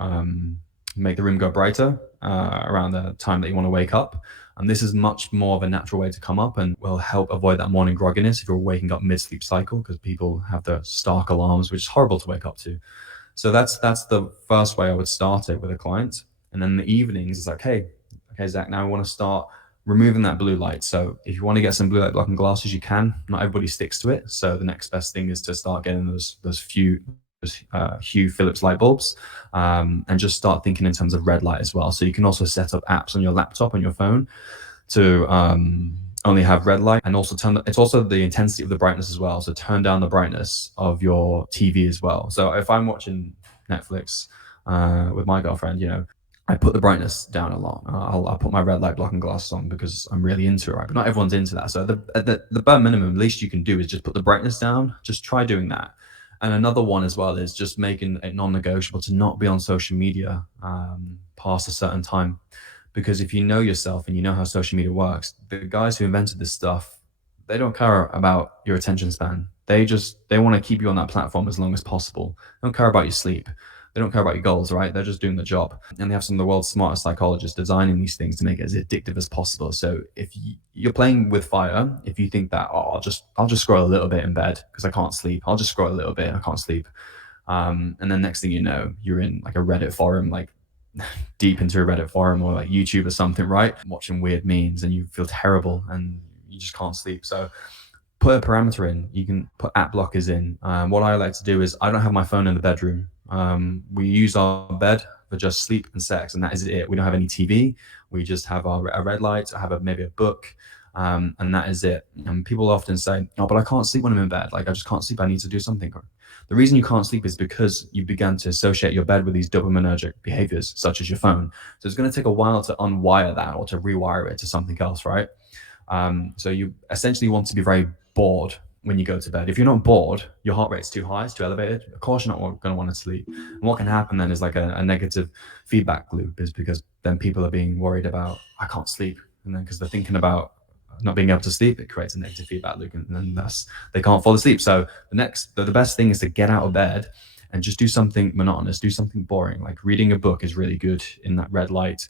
make the room go brighter around the time that you want to wake up. And this is much more of a natural way to come up and will help avoid that morning grogginess if you're waking up mid-sleep cycle, because people have the stark alarms, which is horrible to wake up to. So that's the first way I would start it with a client. And then in the evenings, it's like, okay, Zach, now I want to start removing that blue light. So if you want to get some blue light blocking glasses, you can. Not everybody sticks to it. So the next best thing is to start getting those Hue Philips light bulbs, and just start thinking in terms of red light as well. So you can also set up apps on your laptop and your phone to only have red light, and also it's also the intensity of the brightness as well. So turn down the brightness of your TV as well. So if I'm watching Netflix with my girlfriend, I put the brightness down a lot. I'll put my red light blocking glasses on because I'm really into it, right? But not everyone's into that. So the bare minimum, least you can do is just put the brightness down. Just try doing that. And another one as well is just making it non-negotiable to not be on social media past a certain time. Because if you know yourself and you know how social media works, the guys who invented this stuff, they don't care about your attention span. They want to keep you on that platform as long as possible. They don't care about your sleep. They don't care about your goals, right? They're just doing the job. And they have some of the world's smartest psychologists designing these things to make it as addictive as possible. So if you're playing with fire, if you think that, I'll just scroll a little bit in bed because I can't sleep. I'll just scroll a little bit and I can't sleep. And then next thing you know, you're in like a Reddit forum, like deep into a Reddit forum or like YouTube or something, right? Watching weird memes, and you feel terrible and you just can't sleep. So put a parameter in. You can put app blockers in. What I like to do is I don't have my phone in the bedroom. We use our bed for just sleep and sex, and that is it. We don't have any TV. We just have our red light. I have maybe a book. and that is it. And people often say, "Oh, but I can't sleep when I'm in bed. Like I just can't sleep. I need to do something." The reason you can't sleep is because you began to associate your bed with these dopaminergic behaviors, such as your phone. So it's going to take a while to unwire that or to rewire it to something else, right? So you essentially want to be very bored when you go to bed. If you're not bored, your heart rate's too high, it's too elevated. Of course, you're not going to want to sleep. And what can happen then is like a negative feedback loop, is because then people are being worried about, I can't sleep. And then because they're thinking about not being able to sleep, it creates a negative feedback loop, and then thus they can't fall asleep. So the best thing is to get out of bed and just do something monotonous, do something boring. Like reading a book is really good in that red light,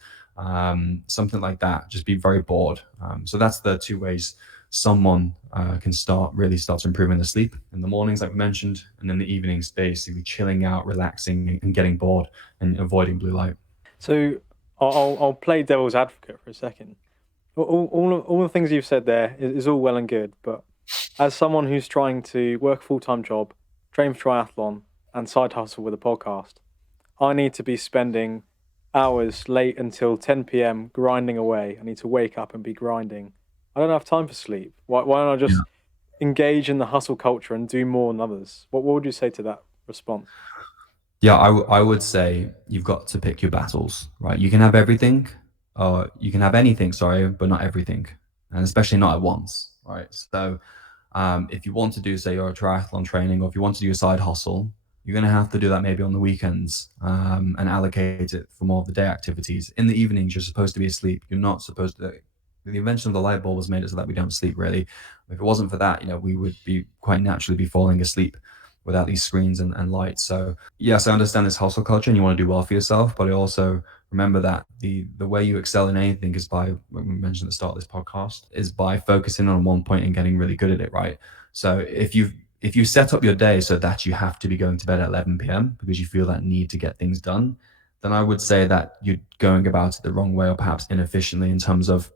something like that. Just be very bored. So that's the two ways someone can start to improve in the sleep. In the mornings, like we mentioned, and in the evenings, basically chilling out, relaxing, and getting bored and avoiding blue light. So I'll play devil's advocate for a second. All the things you've said there is all well and good, but as someone who's trying to work a full-time job, train for triathlon, and side hustle with a podcast, I need to be spending hours late until 10 p.m. grinding away. I need to wake up and be grinding. I don't have time for sleep. Why don't I just engage in the hustle culture and do more than others? What would you say to that response? Yeah, I would say you've got to pick your battles, right? You can have everything, or you can have anything, sorry, but not everything, and especially not at once, right? So, if you want to do, say, your triathlon training, or if you want to do a side hustle, you're going to have to do that maybe on the weekends, and allocate it for more of the day activities. In the evenings, you're supposed to be asleep. You're not supposed to. The invention of the light bulb was made it so that we don't sleep really. If it wasn't for that, we would be quite naturally be falling asleep without these screens and lights. So yes, I understand this hustle culture and you want to do well for yourself, but I also remember that the way you excel in anything is by, when we mentioned at the start of this podcast, is by focusing on one point and getting really good at it, right? So if you set up your day so that you have to be going to bed at 11 p.m. because you feel that need to get things done, then I would say that you're going about it the wrong way, or perhaps inefficiently, in terms of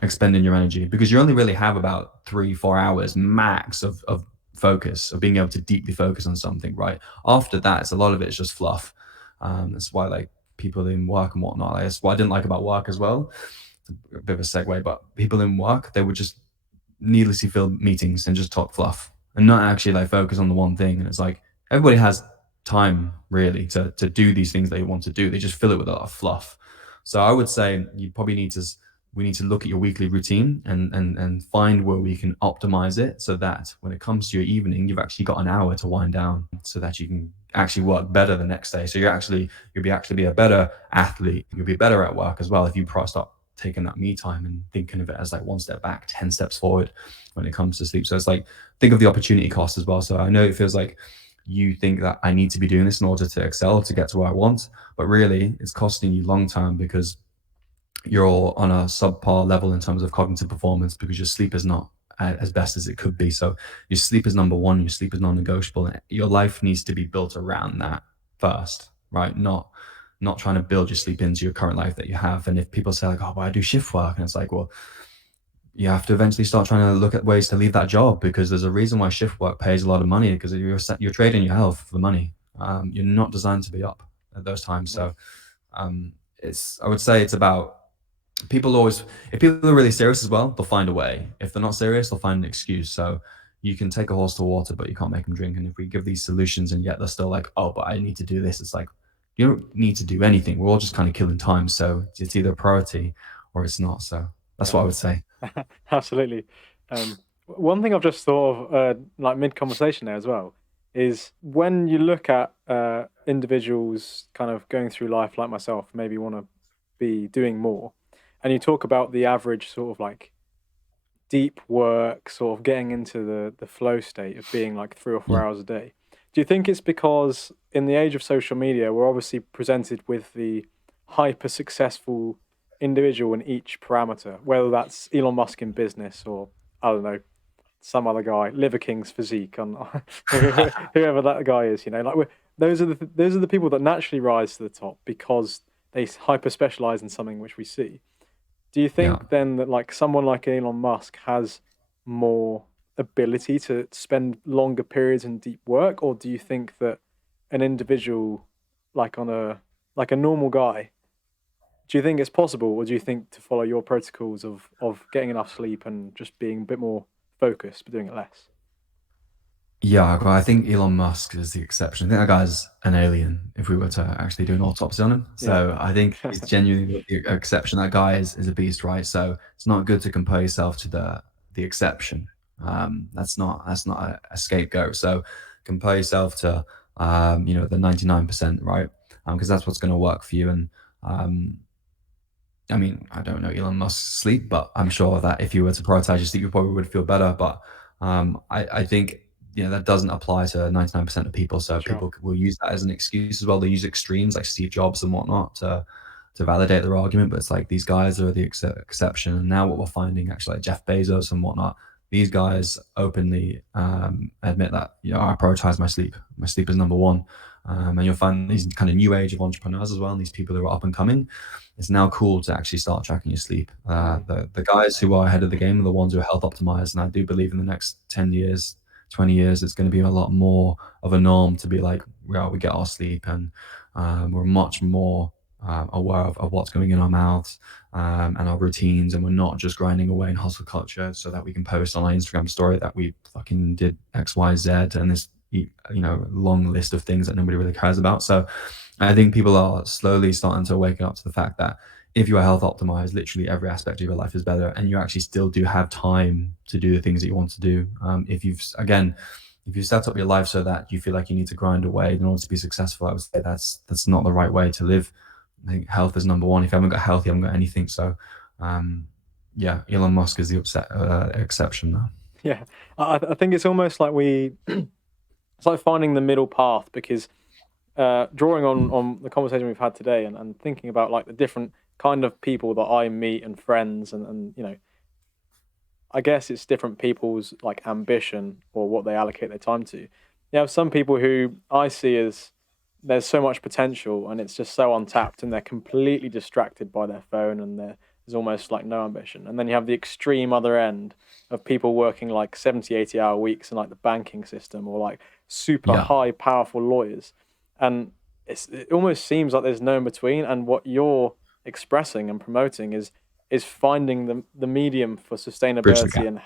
expending your energy, because you only really have about 3-4 hours max of focus, of being able to deeply focus on something, right? After that, it's a lot of it's just fluff. That's why, like, people in work and whatnot, like, that's what I didn't like about work as well. A bit of a segue, but people in work, they would just needlessly fill meetings and just talk fluff and not actually like focus on the one thing. And it's like everybody has time really to do these things they want to do. They just fill it with a lot of fluff. So I would say you probably need to we need to look at your weekly routine and find where we can optimize it, so that when it comes to your evening, you've actually got an hour to wind down, so that you can actually work better the next day. So you'll be a better athlete. You'll be better at work as well if you start taking that me time and thinking of it as like one step back, 10 steps forward when it comes to sleep. So it's like, think of the opportunity cost as well. So I know it feels like you think that I need to be doing this in order to excel, to get to where I want, but really it's costing you long term, because you're on a subpar level in terms of cognitive performance, because your sleep is not as best as it could be. So your sleep is number one, your sleep is non-negotiable, and your life needs to be built around that first, right? Not trying to build your sleep into your current life that you have. And if people say like, oh, but I do shift work, and it's like, well, you have to eventually start trying to look at ways to leave that job, because there's a reason why shift work pays a lot of money, because you're trading your health for the money. You're not designed to be up at those times. So I would say it's about, people always, if people are really serious as well, they'll find a way. If they're not serious, they'll find an excuse. So you can take a horse to water, but you can't make them drink. And if we give these solutions and yet they're still like, oh, but I need to do this, it's like, you don't need to do anything. We're all just kind of killing time. So it's either a priority or it's not. So that's what I would say. Absolutely. One thing I've just thought of, like mid conversation there as well, is when you look at individuals kind of going through life like myself, maybe want to be doing more, and you talk about the average sort of like deep work, sort of getting into the flow state of being like 3 or 4 hours a day. Do you think it's because in the age of social media, we're obviously presented with the hyper successful individual in each parameter, whether that's Elon Musk in business or I don't know, some other guy, Liver King's physique on whoever that guy is, like those are the people that naturally rise to the top because they hyper specialize in something which we see. Do you Yeah. think then that like someone like Elon Musk has more ability to spend longer periods in deep work, or do you think that an individual like a normal guy Do you think it's possible, or do you think to follow your protocols of getting enough sleep and just being a bit more focused, but doing it less? Yeah, I think Elon Musk is the exception. I think that guy's an alien if we were to actually do an autopsy on him. Yeah. So I think he's genuinely the exception. That guy is a beast, right? So it's not good to compare yourself to the exception. That's not a scapegoat. So compare yourself to the 99%, right? Because that's what's going to work for you. And um, I mean, I don't know Elon Musk's sleep, but I'm sure that if you were to prioritize your sleep, you probably would feel better. But I think that doesn't apply to 99% of people. So Sure. people will use that as an excuse as well. They use extremes like Steve Jobs and whatnot to validate their argument. But it's like these guys are the exception. And now what we're finding, actually, like Jeff Bezos and whatnot, these guys openly admit that I prioritize my sleep. My sleep is number one. And you'll find these kind of new age of entrepreneurs as well, and these people who are up and coming. It's now cool to actually start tracking your sleep. Mm. The guys who are ahead of the game are the ones who are health optimized, and I do believe in the next 10 years, 20 years, it's going to be a lot more of a norm to be like, well, we get our sleep, and we're much more aware of what's going in our mouths and our routines, and we're not just grinding away in hustle culture so that we can post on our Instagram story that we fucking did X, Y, Z, and this long list of things that nobody really cares about. So I think people are slowly starting to wake up to the fact that if you are health optimized, literally every aspect of your life is better, and you actually still do have time to do the things that you want to do. If you set up your life so that you feel like you need to grind away in order to be successful, I would say that's not the right way to live. I think health is number one. If you haven't got health, you haven't got anything. So, yeah, Elon Musk is the exception now. Yeah, I think it's almost like it's like finding the middle path because drawing on the conversation we've had today and thinking about like the different kind of people that I meet and friends and I guess it's different people's like ambition or what they allocate their time to. You have some people who I see as there's so much potential and it's just so untapped and they're completely distracted by their phone and there's almost like no ambition. And then you have the extreme other end of people working like 70, 80-hour weeks in like the banking system or like super Yeah, high powerful lawyers. And it almost seems like there's no in between. And what you're expressing and promoting is finding the medium for bridge the sustainability gap. and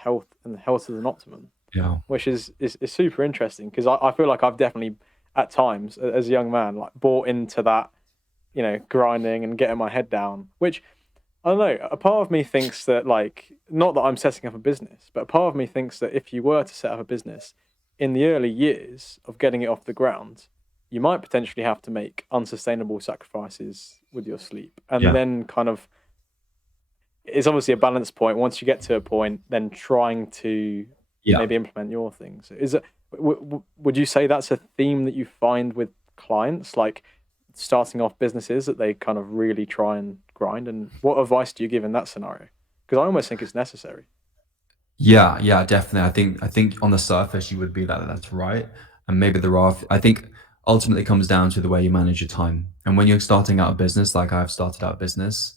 health as an optimum, Yeah, which is super interesting because I feel like I've definitely at times as a young man like bought into that, grinding and getting my head down, which I don't know, a part of me thinks that like not that I'm setting up a business, but a part of me thinks that if you were to set up a business in the early years of getting it off the ground, you might potentially have to make unsustainable sacrifices with your sleep and yeah, then kind of it's obviously a balance point. Once you get to a point, then trying to yeah. maybe implement your things. Is it? Would you say that's a theme that you find with clients, like starting off businesses that they kind of really try and grind? And what advice do you give in that scenario? Because I almost think it's necessary. Yeah, yeah, definitely. I think on the surface you would be that's right, and maybe there are. I think ultimately it comes down to the way you manage your time. And when you're starting out a business, like I've started out a business,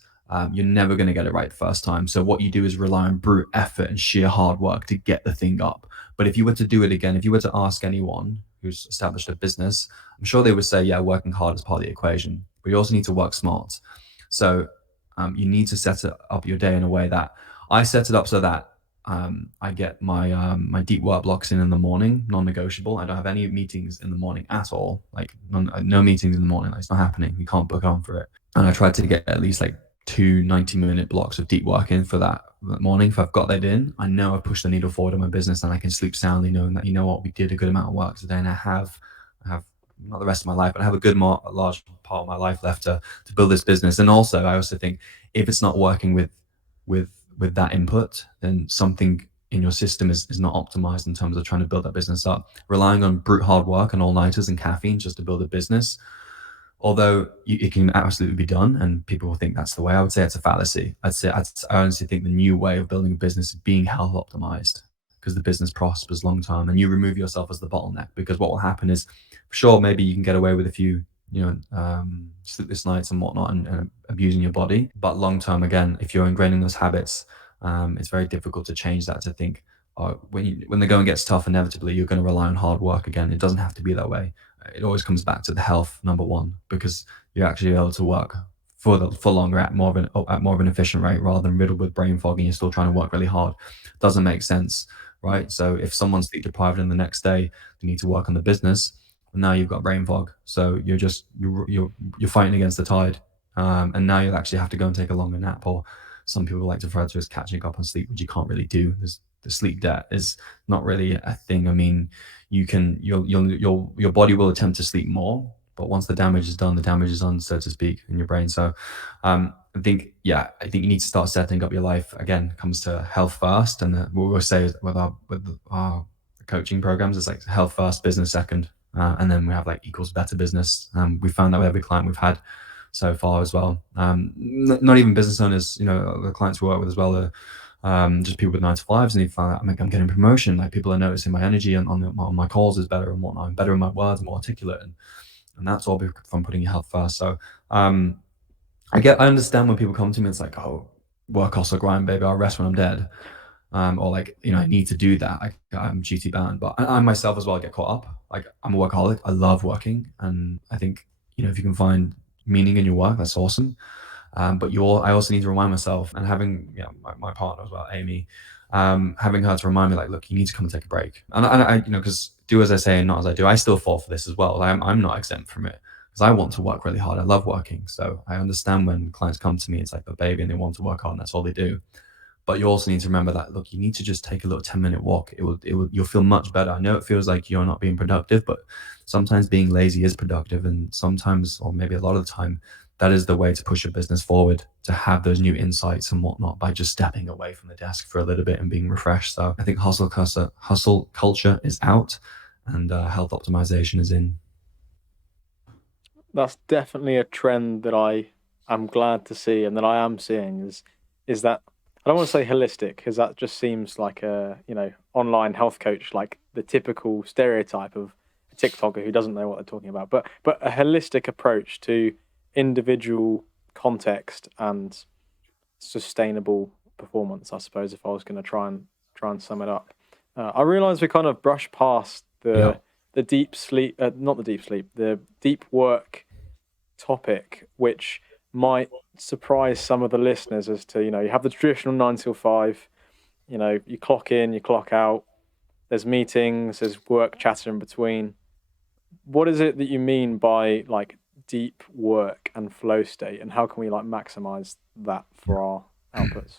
you're never going to get it right the first time. So what you do is rely on brute effort and sheer hard work to get the thing up. But if you were to do it again, if you were to ask anyone who's established a business, I'm sure they would say, yeah, working hard is part of the equation, but you also need to work smart. So you need to set up your day in a way that I set it up so that I get my deep work blocks in the morning, non-negotiable. I don't have any meetings in the morning at all. Like no meetings in the morning. Like, it's not happening. You can't book on for it. And I try to get at least like two 90-minute blocks of deep work in for that morning. If I've got that in, I know I've pushed the needle forward in my business, and I can sleep soundly knowing that what we did a good amount of work today, and I have not the rest of my life, but I have a large part of my life left to build this business. And also, I also think if it's not working with that input, then something in your system is not optimized in terms of trying to build that business up. Relying on brute hard work and all-nighters and caffeine just to build a business, although it can absolutely be done and people will think that's the way, I would say it's a fallacy. I honestly think the new way of building a business is being health optimized, because the business prospers long term and you remove yourself as the bottleneck. Because what will happen is, sure, maybe you can get away with a few sleepless nights and whatnot, and abusing your body, but long term, again, if you're ingraining those habits, it's very difficult to change that. To think, when the going gets tough, inevitably you're going to rely on hard work again. It doesn't have to be that way. It always comes back to the health number one, because you're actually able to work for longer at more of an efficient rate rather than riddled with brain fog and you're still trying to work really hard. Doesn't make sense, right? So if someone's sleep deprived and the next day they need to work on the business, now you've got brain fog. So you're fighting against the tide, and now you'll actually have to go and take a longer nap, or some people like to refer to as catching up on sleep, which you can't really do. The sleep debt is not really a thing. I mean, your body will attempt to sleep more, but once the damage is done, the damage is done, so to speak, in your brain. So I think you need to start setting up your life again. Comes to health first, and what we always say with our coaching programs is like health first, business second, and then we have like equals better business. We found that with every client we've had so far as well. Not even business owners, the clients we work with as well are just people with 9 to 5s, and they find out I'm getting promotion. Like people are noticing my energy on my calls is better and whatnot. I'm better in my words, more articulate, and that's all from putting your health first. So I understand when people come to me, it's like, oh, work, hustle, grind, baby, I'll rest when I'm dead. Or like, I need to do that. I'm duty bound, but I myself as well get caught up. Like I'm a workaholic. I love working. And I think, if you can find meaning in your work, that's awesome. But I also need to remind myself, and having, my partner as well, Amy, having her to remind me, like, look, you need to come and take a break. And I because do as I say and not as I do, I still fall for this as well. I'm not exempt from it because I want to work really hard. I love working. So I understand when clients come to me, it's like a baby and they want to work hard and that's all they do. But you also need to remember that, look, you need to just take a little 10-minute walk. You'll feel much better. I know it feels like you're not being productive, but sometimes being lazy is productive. And sometimes, or maybe a lot of the time, that is the way to push your business forward, to have those new insights and whatnot by just stepping away from the desk for a little bit and being refreshed. So I think hustle culture is out and health optimization is in. That's definitely a trend that I am glad to see and that I am seeing is that I don't want to say holistic because that just seems like a, online health coach, like the typical stereotype of a TikToker who doesn't know what they're talking about, but a holistic approach to individual context and sustainable performance, I suppose, if I was going to try and sum it up. I realize we kind of brushed past Yeah. the deep sleep, not the deep sleep, the deep work topic, which might surprise some of the listeners as to, you have the traditional 9 till 5, you clock in, you clock out, there's meetings, there's work chatter in between. What is it that you mean by like deep work and flow state, and how can we like maximize that for our outputs?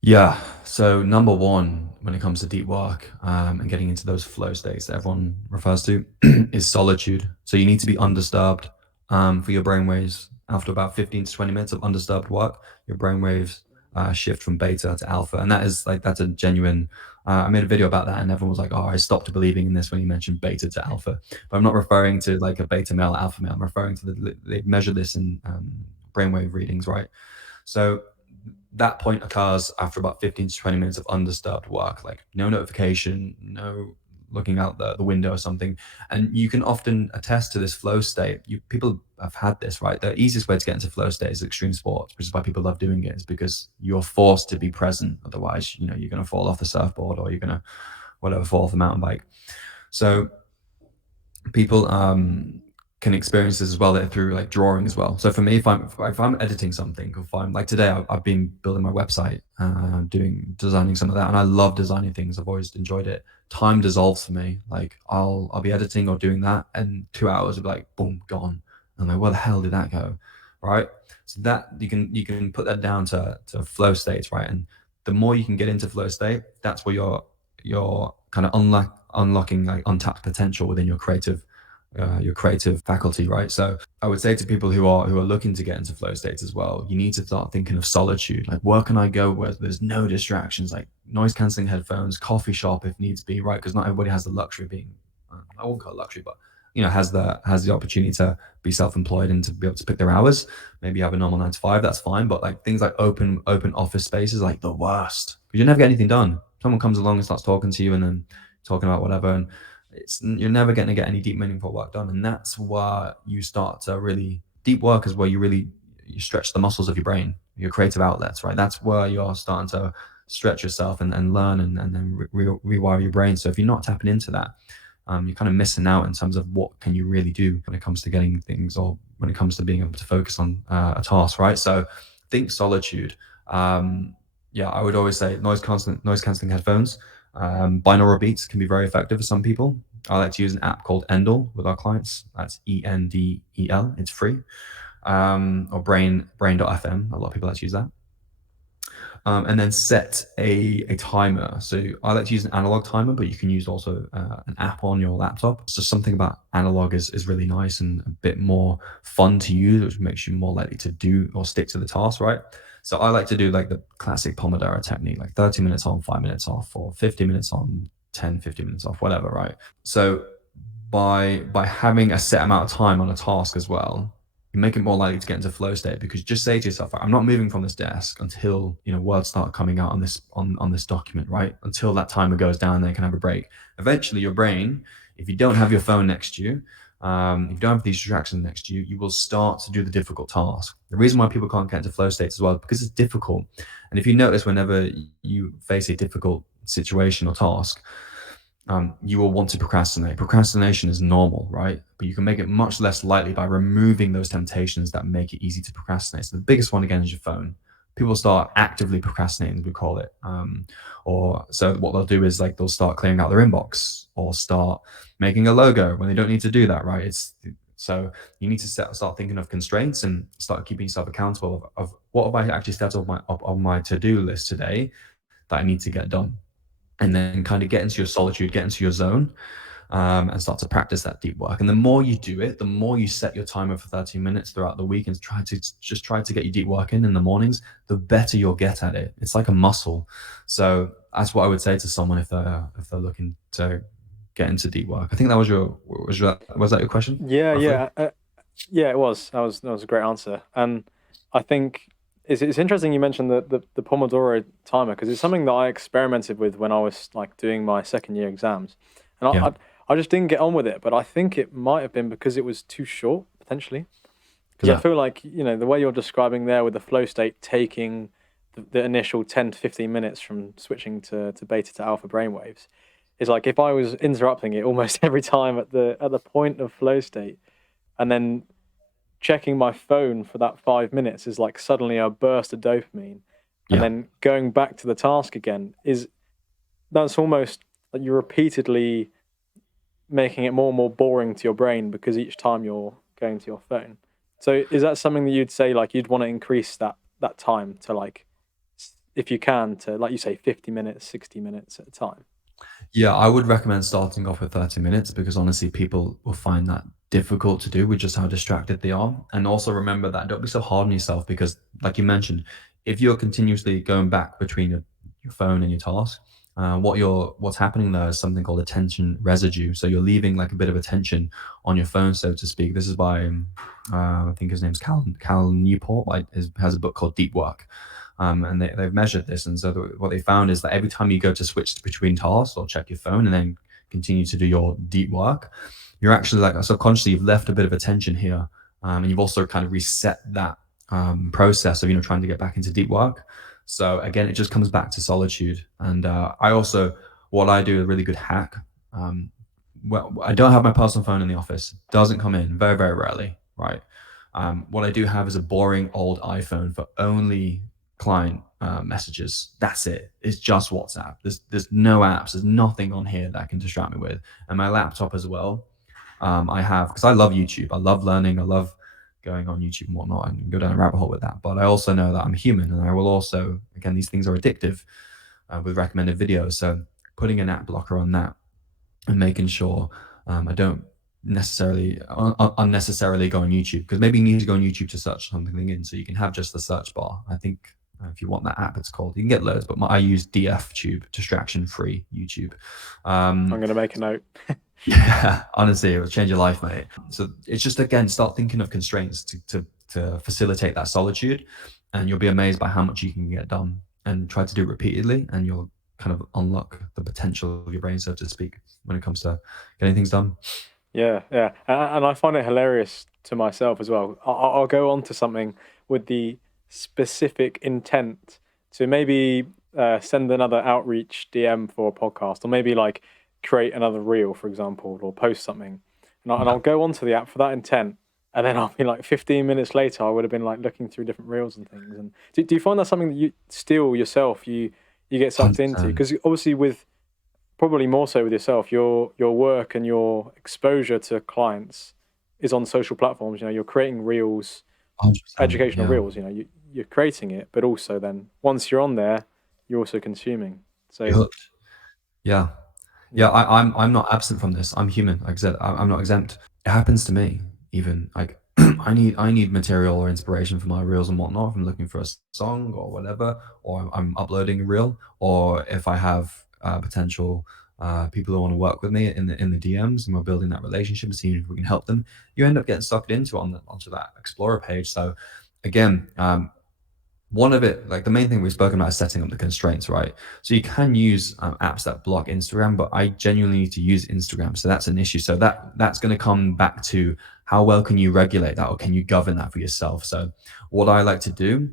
Yeah. So number one, when it comes to deep work and getting into those flow states that everyone refers to, is solitude. So you need to be undisturbed for your brainwaves. After about 15 to 20 minutes of undisturbed work, your brainwaves shift from beta to alpha, and that's a genuine. I made a video about that, and everyone was like, "Oh, I stopped believing in this when you mentioned beta to alpha." But I'm not referring to like a beta male, alpha male. I'm referring to they measure this in brainwave readings, right? So that point occurs after about 15 to 20 minutes of undisturbed work, like no notification, no looking out the window or something. And you can often attest to this flow state. People have had this, right? The easiest way to get into flow state is extreme sports, which is why people love doing it, is because you're forced to be present. Otherwise, you're going to fall off the surfboard or you're going to fall off the mountain bike. So people can experience this as well through like drawing as well. So for me, if I'm editing something, or if I'm like today, I've been building my website, designing some of that, and I love designing things. I've always enjoyed it. Time dissolves for me. Like I'll be editing or doing that, and 2 hours will be like boom, gone. And I'm like, where the hell did that go, right? So that you can put that down to flow states, right? And the more you can get into flow state, that's where you're kind of unlocking like untapped potential within your creative faculty, right? So I would say to people who are looking to get into flow states as well, you need to start thinking of solitude. Like, where can I go where there's no distractions, like noise cancelling headphones, coffee shop if needs be, right? Because not everybody has the luxury of being, I won't call it luxury, but has the opportunity to be self-employed and to be able to pick their hours. Maybe you have a normal 9 to 5, that's fine. But like things like open office spaces, like the worst, because you never get anything done. Someone comes along and starts talking to you and then talking about whatever, and you're never going to get any deep, meaningful work done. And that's where you start to really deep work is where you stretch the muscles of your brain, your creative outlets, right? That's where you're starting to stretch yourself and learn and then rewire your brain. So if you're not tapping into that, you're kind of missing out in terms of what can you really do when it comes to getting things, or when it comes to being able to focus on a task, right? So think solitude. Yeah, I would always say noise cancelling headphones. Binaural beats can be very effective for some people. I like to use an app called Endel with our clients. That's Endel. It's free. Or brain.fm. A lot of people like to use that. And then set a timer. So I like to use an analog timer, but you can use also an app on your laptop. So something about analog is really nice and a bit more fun to use, which makes you more likely to do or stick to the task, right? So I like to do like the classic Pomodoro technique, like 30 minutes on, 5 minutes off, or 50 minutes on, 10, 50 minutes off, whatever, right? So by having a set amount of time on a task as well, you make it more likely to get into flow state, because you just say to yourself, I'm not moving from this desk until words start coming out on this document, right? Until that timer goes down, they can have a break. Eventually your brain, if you don't have your phone next to you, if you don't have these distractions next to you, you will start to do the difficult task. The reason why people can't get into flow states as well is because it's difficult. And if you notice, whenever you face a difficult situation or task, you will want to procrastinate. Procrastination is normal, right? But you can make it much less likely by removing those temptations that make it easy to procrastinate. So the biggest one, again, is your phone. People start actively procrastinating, as we call it. Or so what they'll do is like they'll start clearing out their inbox, or start making a logo when they don't need to do that, right? So you need to start thinking of constraints and start keeping yourself accountable of what have I actually set up on my to-do list today that I need to get done. And then kind of get into your solitude, get into your zone, and start to practice that deep work. And the more you do it, the more you set your timer for 30 minutes throughout the week and try to get your deep work in the mornings, the better you'll get at it. It's like a muscle. So that's what I would say to someone if they're looking to get into deep work. I think that was that your question? Yeah, Roughly? yeah, it was. That was a great answer. And I think it's interesting you mentioned the Pomodoro timer, because it's something that I experimented with when I was like doing my second year exams, and Yeah. I just didn't get on with it. But I think it might have been because it was too short, potentially. Because I Yeah. feel like, the way you're describing there with the flow state taking the initial 10 to 15 minutes from switching to beta to alpha brainwaves is like if I was interrupting it almost every time at the point of flow state, and then checking my phone for that 5 minutes is like suddenly a burst of dopamine, and Yeah. then going back to the task again that's almost like you're repeatedly making it more and more boring to your brain because each time you're going to your phone. So is that something that you'd say like you'd want to increase that time to, like, if you can, to, like you say, 50 minutes, 60 minutes at a time? Yeah, I would recommend starting off with 30 minutes, because honestly, people will find that difficult to do with just how distracted they are. And also remember that don't be so hard on yourself, because, like you mentioned, if you're continuously going back between your phone and your task, what's happening there is something called attention residue. So you're leaving like a bit of attention on your phone, so to speak. This is by I think his name's Cal Newport. Like, has a book called Deep Work. And they've measured this. And so what they found is that every time you go to switch between tasks or check your phone and then continue to do your deep work, you're actually, like, subconsciously, you've left a bit of attention here. And you've also kind of reset that process of, trying to get back into deep work. So again, it just comes back to solitude. And what I do, a really good hack. Well, I don't have my personal phone in the office. Doesn't come in very, very rarely, right? What I do have is a boring old iPhone for only client messages. That's it. It's just WhatsApp. There's no apps. There's nothing on here that can distract me with. And my laptop as well. I have, because I love YouTube. I love learning. I love going on YouTube and whatnot, and go down a rabbit hole with that. But I also know that I'm human, and I will also, again, these things are addictive with recommended videos. So putting an ad blocker on that and making sure I don't unnecessarily go on YouTube, because maybe you need to go on YouTube to search something in, so you can have just the search bar. I think if you want that app, it's called, you can get loads, but I use DF Tube, distraction free YouTube. I'm going to make a note. Yeah, honestly, it will change your life, mate. So it's just, again, start thinking of constraints to facilitate that solitude, and you'll be amazed by how much you can get done. And try to do it repeatedly, and you'll kind of unlock the potential of your brain, so to speak, when it comes to getting things done. Yeah, yeah, and I find it hilarious to myself as well. I'll go on to something with the specific intent to maybe send another outreach DM for a podcast, or maybe like create another reel, for example, or post something, and I'll Yeah, go onto the app for that intent, and then I'll be like 15 minutes later, I would have been like looking through different reels and things. And do you find that something that you still yourself you get sucked into? 100%. Because obviously with probably more so with yourself, your work and your exposure to clients is on social platforms. You're creating reels, 100%. educational Yeah. reels. You're creating it, but also then once you're on there, you're also consuming. You're So hooked. Yeah. Yeah, yeah, I'm not absent from this. I'm human. Like I said, I'm not exempt. It happens to me even. Like I need material or inspiration for my reels and whatnot. If I'm looking for a song or whatever, or I'm uploading a reel, or if I have potential people who want to work with me in the DMs and we're building that relationship and seeing if we can help them, you end up getting sucked into onto that Explorer page. So again, one of it, like the main thing we've spoken about is setting up the constraints, right? So you can use apps that block Instagram, but I genuinely need to use Instagram. So that's an issue. So that's going to come back to how well can you regulate that or can you govern that for yourself? So what I like to do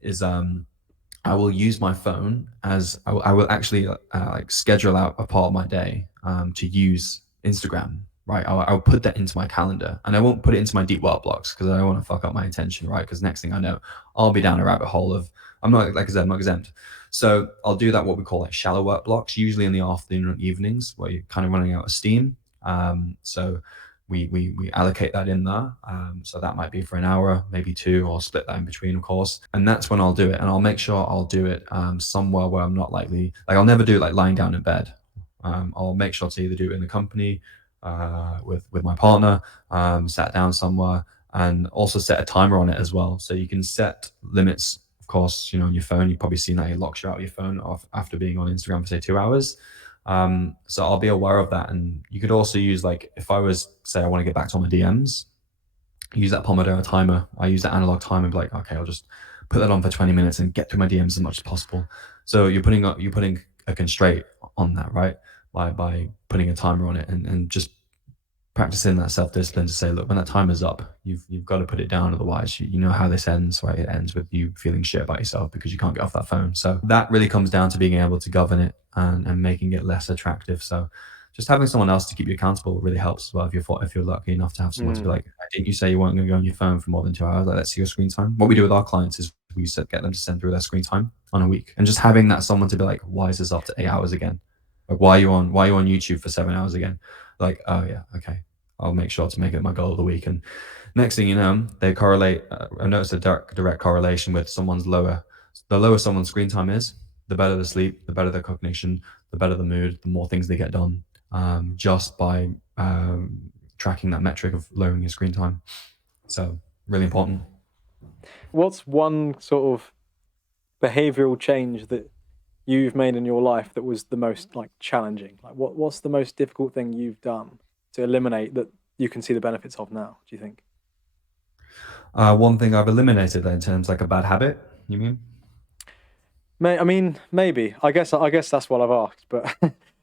is I will use my phone as I will actually like schedule out a part of my day to use Instagram. Right, I'll put that into my calendar, and I won't put it into my deep work blocks because I don't want to fuck up my attention. Right, because next thing I know, I'll be down a rabbit hole of I'm not like I said, I'm not exempt. So I'll do that what we call like shallow work blocks, usually in the afternoon or evenings, where you're kind of running out of steam. So we allocate that in there. So that might be for an hour, maybe two, or split that in between, of course. And that's when I'll do it. And I'll make sure I'll do it somewhere where I'm not likely, like I'll never do it like lying down in bed. I'll make sure to either do it in the company with my partner, sat down somewhere, and also set a timer on it as well. So you can set limits. Of course, on your phone, you've probably seen that it locks you out of your phone off after being on Instagram for say 2 hours. So I'll be aware of that. And you could also use like if I was say I want to get back to all my DMs, use that Pomodoro timer. I use that analog timer and be like, okay, I'll just put that on for 20 minutes and get through my DMs as much as possible. So you're putting a constraint on that, right? By putting a timer on it and just practicing that self-discipline to say, look, when that timer's up, you've got to put it down. Otherwise, you know how this ends, right? It ends with you feeling shit about yourself because you can't get off that phone. So that really comes down to being able to govern it and making it less attractive. So just having someone else to keep you accountable really helps as well. If you're lucky enough to have someone to be mm, like, didn't you say you weren't going to go on your phone for more than 2 hours? Like, let's see your screen time. What we do with our clients is get them to send through their screen time on a week, and just having that someone to be like, why is this up to 8 hours again? Like, why are you on YouTube for 7 hours again? Like, oh yeah, okay. I'll make sure to make it my goal of the week. And next thing you know, they correlate. I noticed a direct correlation with someone's lower. The lower someone's screen time is, the better the sleep, the better their cognition, the better the mood, the more things they get done, just by tracking that metric of lowering your screen time. So really important. what's one sort of behavioral change that you've made in your life that was the most like challenging? Like what's the most difficult thing you've done to eliminate that you can see the benefits of now, do you think? One thing I've eliminated in terms like a bad habit. You mean? I mean, maybe. I guess that's what I've asked, but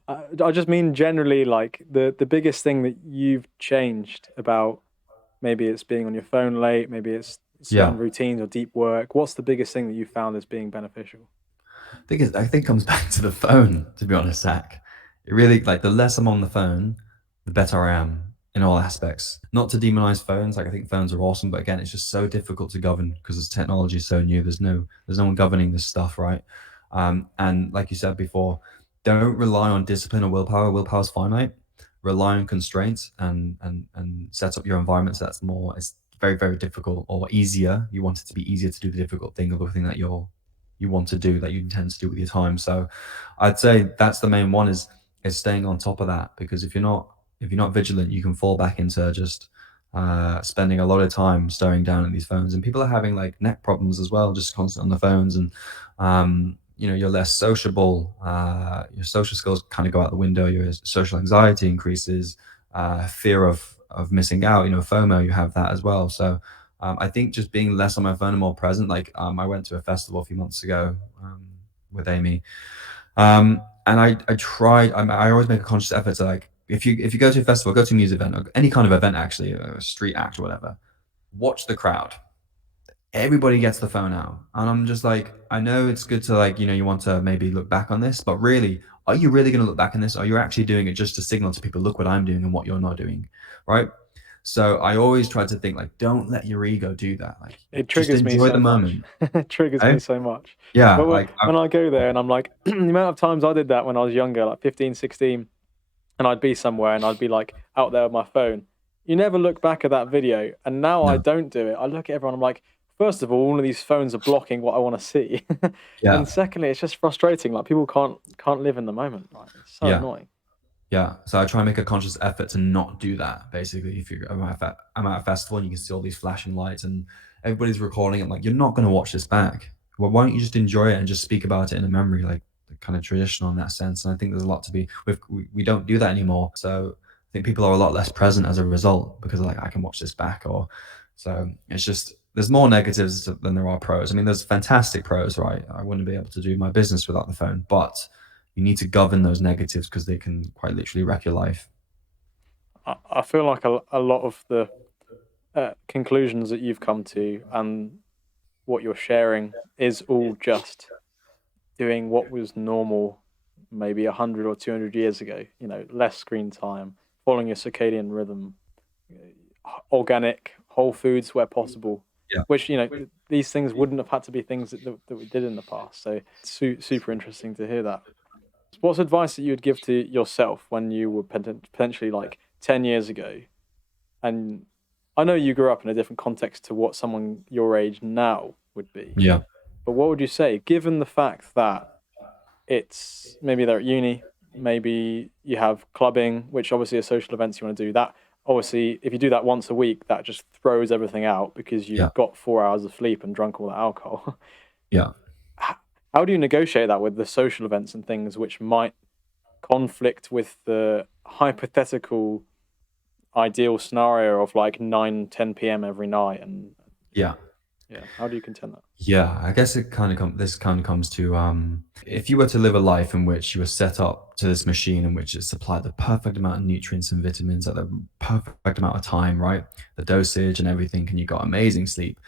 I just mean generally like the biggest thing that you've changed about maybe it's being on your phone late, maybe it's Yeah. certain routines or deep work. What's the biggest thing that you found as being beneficial? I think it comes back to the phone, to be honest, Zach. It really like the less I'm on the phone, the better I am in all aspects. Not to demonize phones, like I think phones are awesome, but again, it's just so difficult to govern because this technology is so new. There's no one governing this stuff, right? And like you said before, don't rely on discipline or willpower. Willpower's finite. Rely on constraints and set up your environment so that's more it's very, very difficult or easier. You want it to be easier to do the difficult thing or the thing that you want to do that you intend to do with your time. So I'd say that's the main one is staying on top of that because if you're not vigilant, you can fall back into just spending a lot of time staring down at these phones. And people are having like neck problems as well, just constant on the phones. And you're less sociable. Your social skills kind of go out the window. Your social anxiety increases. Fear of missing out. FOMO. You have that as well. So I think just being less on my phone and more present. Like I went to a festival a few months ago with Amy, and I tried. I always make a conscious effort to like if you go to a festival, go to a music event, or any kind of event actually, a street act or whatever. Watch the crowd. Everybody gets the phone out, and I'm just like, I know it's good to like you want to maybe look back on this, but really, are you really going to look back on this? Are you actually doing it just to signal to people, look what I'm doing and what you're not doing, right? So I always try to think like, don't let your ego do that. Like, It just triggers me enjoy so the much. moment. It triggers Okay? me so much. Yeah, But like when I go there and I'm like, the amount of times I did that when I was younger, like 15, 16, and I'd be somewhere and I'd be like out there with my phone. You never look back at that video. And now I no, don't do it. I look at everyone, I'm like, first of all of these phones are blocking what I want to see. yeah, And secondly, it's just frustrating. Like people can't live in the moment. Like, it's so yeah. annoying. Yeah, so I try and make a conscious effort to not do that. Basically, if I'm at a festival and you can see all these flashing lights and everybody's recording it, like you're not going to watch this back. Well, why don't you just enjoy it and just speak about it in a memory, like kind of traditional in that sense? And I think there's a lot to be. We don't do that anymore. So I think people are a lot less present as a result because like I can watch this back, or so it's just there's more negatives than there are pros. I mean, there's fantastic pros, right? I wouldn't be able to do my business without the phone, but you need to govern those negatives because they can quite literally wreck your life. I feel like a lot of the conclusions that you've come to and what you're sharing is all just doing what was normal maybe 100 or 200 years ago, less screen time, following your circadian rhythm, organic, whole foods where possible, Yeah. which, these things wouldn't have had to be things that we did in the past. So it's super interesting to hear that. What's advice that you would give to yourself when you were potentially like 10 years ago? And I know you grew up in a different context to what someone your age now would be. Yeah. But what would you say, given the fact that it's maybe they're at uni, maybe you have clubbing, which obviously are social events you want to do. That obviously, if you do that once a week, that just throws everything out because Yeah. you've got 4 hours of sleep and drunk all the alcohol. Yeah. How do you negotiate that with the social events and things which might conflict with the hypothetical ideal scenario of like 9, 10 p.m. every night? And Yeah. yeah, how do you contend that? Yeah. I guess this kind of comes to if you were to live a life in which you were set up to this machine in which it supplied the perfect amount of nutrients and vitamins at the perfect amount of time, right? The dosage and everything, and you got amazing sleep.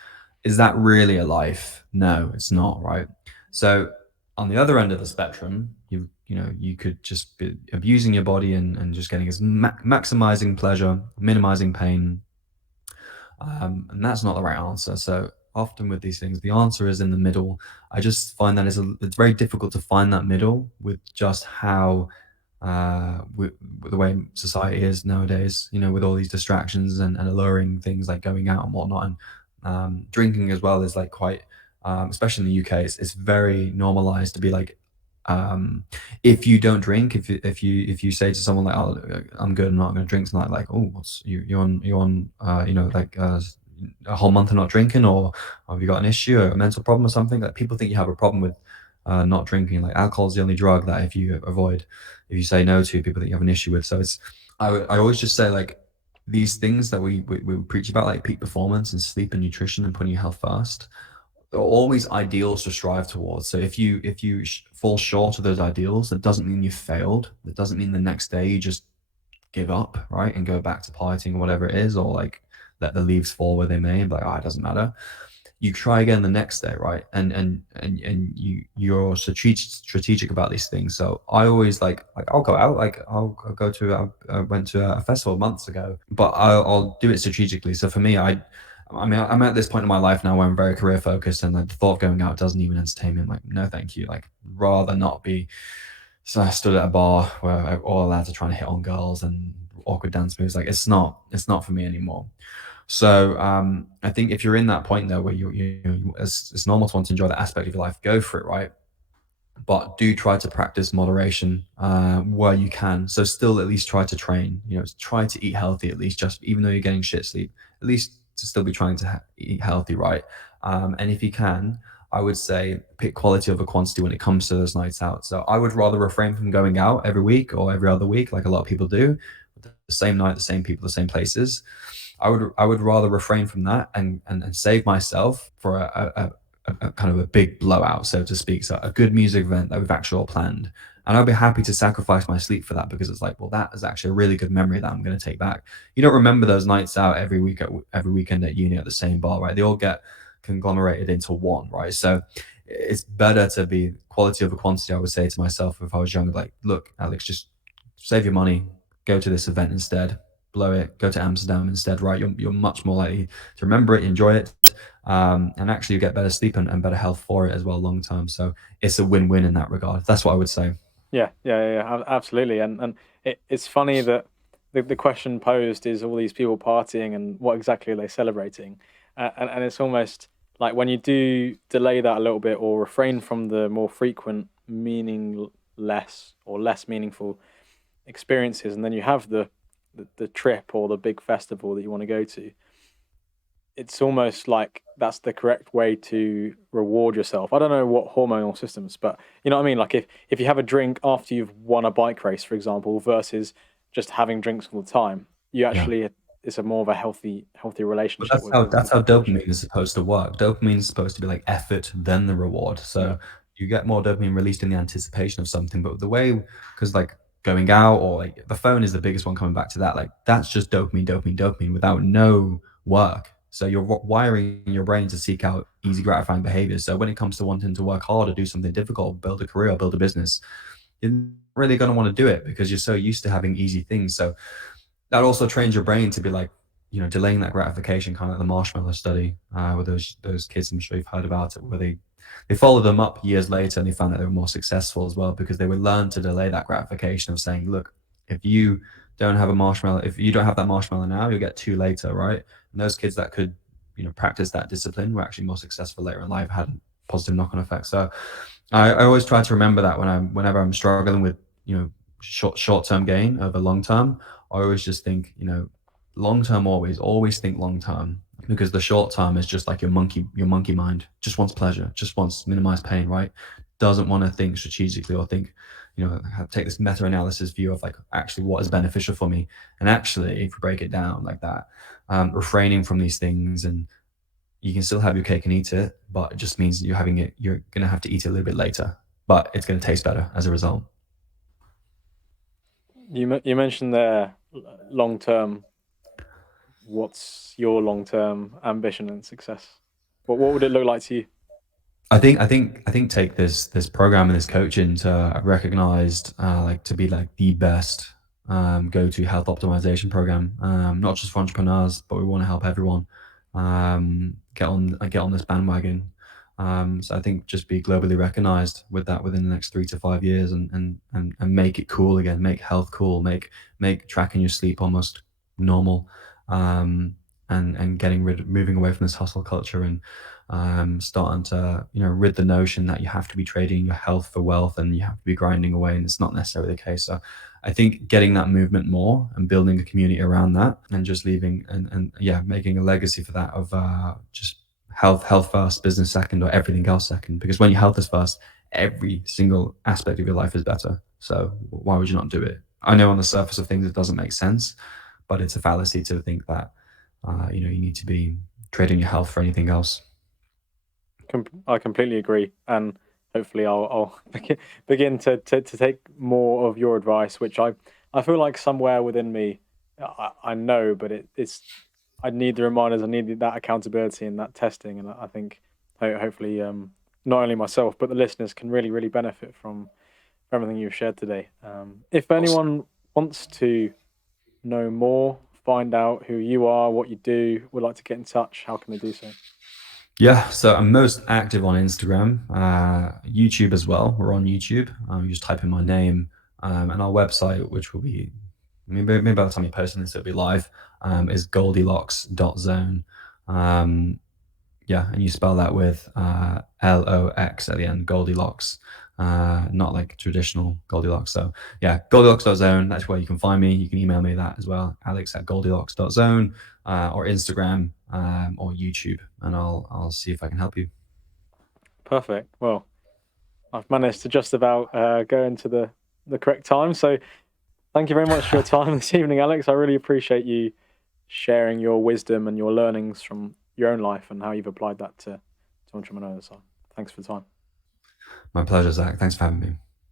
Is that really a life? No, it's not, right? So on the other end of the spectrum, you could just be abusing your body and just getting as maximizing pleasure, minimizing pain, and that's not the right answer. So often with these things, the answer is in the middle. I just find that it's very difficult to find that middle with just how with the way society is nowadays, with all these distractions and alluring things like going out and whatnot, and drinking as well is like quite, especially in the UK, it's very normalized to be like, um, if you don't drink, if you say to someone like, "Oh, I'm good, I'm not going to drink tonight," like, "Oh, what's you on like a whole month of not drinking, or have you got an issue or a mental problem or something?" Like people think you have a problem with not drinking. Like alcohol is the only drug that if you say no to, people that you have an issue with. So I always just say like these things that we preach about, like peak performance and sleep and nutrition and putting your health first, they're always ideals to strive towards. So if you fall short of those ideals, that doesn't mean you failed. That doesn't mean the next day you just give up, right, and go back to partying or whatever it is, or like let the leaves fall where they may and be like, oh, it doesn't matter. You try again the next day, right? And you're strategic about these things. So I always like I'll go out, like I'll go to I went to a festival months ago, but I'll do it strategically. So for me, I mean, I'm at this point in my life now where I'm very career focused, and like the thought of going out doesn't even entertain me. I'm like, no, thank you. Like, rather not be. So I stood at a bar where all lads are trying to hit on girls and awkward dance moves. Like, it's not for me anymore. So I think if you're in that point though, where it's normal to want to enjoy that aspect of your life, go for it, right? But do try to practice moderation where you can. So still at least try to train. Try to eat healthy at least, just even though you're getting shit sleep, at least to still be trying to eat healthy, right? And if you can, I would say pick quality over quantity when it comes to those nights out. So I would rather refrain from going out every week or every other week, like a lot of people do, the same night, the same people, the same places. I would rather refrain from that and save myself for a kind of a big blowout, so to speak. So a good music event that we've actually all planned. And I'd be happy to sacrifice my sleep for that, because it's like, well, that is actually a really good memory that I'm going to take back. You don't remember those nights out every week every weekend at uni at the same bar, right? They all get conglomerated into one, right? So it's better to be quality over quantity. I would say to myself if I was younger, like, look, Alex, just save your money, go to this event instead, blow it, go to Amsterdam instead, right? You're much more likely to remember it, enjoy it, and actually you get better sleep and better health for it as well long term. So it's a win-win in that regard. That's what I would say. Absolutely. And it's funny that the question posed is all these people partying and what exactly are they celebrating? And it's almost like when you do delay that a little bit or refrain from the more frequent, meaningless or less meaningful experiences, and then you have the trip or the big festival that you want to go to, it's almost like that's the correct way to reward yourself. I don't know what hormonal systems, but you know what I mean? Like if you have a drink after you've won a bike race, for example, versus just having drinks all the time, you Yeah. actually it's a more of a healthy But relationship that's how with that's how pleasure. dopamine is supposed to work. Dopamine is supposed to be like effort, then the reward. Yeah. So you get more dopamine released in the anticipation of something. But the way, because like going out or like the phone is the biggest one coming back to that. Like that's just dopamine, dopamine, dopamine without no work. So you're wiring your brain to seek out easy, gratifying behaviors. So when it comes to wanting to work hard or do something difficult, build a career, build a business, you're not really going to want to do it because you're so used to having easy things. So that also trains your brain to be like, delaying that gratification, kind of like the marshmallow study, with those kids. I'm sure you've heard about it, where they followed them up years later and they found that they were more successful as well because they would learn to delay that gratification of saying, look, if you if you don't have that marshmallow now, you'll get two later, right? And those kids that could, practice that discipline were actually more successful later in life, had positive knock-on effects. So I always try to remember that whenever I'm struggling with, short-term gain over long term. I always just think, long term, always think long term, because the short term is just like your monkey mind just wants pleasure, just wants minimize pain, right? Doesn't want to think strategically or think, take this meta analysis view of like actually what is beneficial for me. And actually, if you break it down like that, refraining from these things, and you can still have your cake and eat it, but it just means you're going to have to eat it a little bit later, but it's going to taste better as a result. You mentioned there long term. What's your long term ambition and success? What would it look like to you? I think take this program and this coaching to recognized, like to be like the best, go-to health optimization program, not just for entrepreneurs, but we want to help everyone, get on this bandwagon. So I think just be globally recognized with that within the next 3 to 5 years, and make it cool again, make health cool, make tracking your sleep almost normal, and moving away from this hustle culture, and starting to rid the notion that you have to be trading your health for wealth and you have to be grinding away, and it's not necessarily the case. So I think getting that movement more and building a community around that, and just leaving, and yeah, making a legacy for that of, just health first, business second, or everything else second, because when your health is first, every single aspect of your life is better. So why would you not do it? I know on the surface of things it doesn't make sense, but it's a fallacy to think that, you need to be trading your health for anything else. I completely agree, and hopefully I'll begin to take more of your advice, which I feel like somewhere within me I know, but it's I need the reminders, I need that accountability and that testing, and I think hopefully not only myself but the listeners can really benefit from everything you've shared today. If Awesome. anyone wants to know more, find out who you are, what you do, would like to get in touch, how can they do so? Yeah, so I'm most active on Instagram, YouTube as well. We're on YouTube. You just type in my name, and our website, which will be, maybe by the time you're posting this, it'll be live, is goldilocks.zone. Um, yeah, and you spell that with, Lox at the end, Goldilocks, not like traditional Goldilocks. So yeah, Goldilocks.zone. That's where you can find me. You can email me that as well, Alex@Goldilocks.zone, or Instagram, or YouTube, and I'll see if I can help you. Perfect. Well, I've managed to just about go into the correct time. So thank you very much for your time this evening, Alex. I really appreciate you sharing your wisdom and your learnings from your own life and how you've applied that to entrepreneurs. So thanks for the time. My pleasure, Zach. Thanks for having me.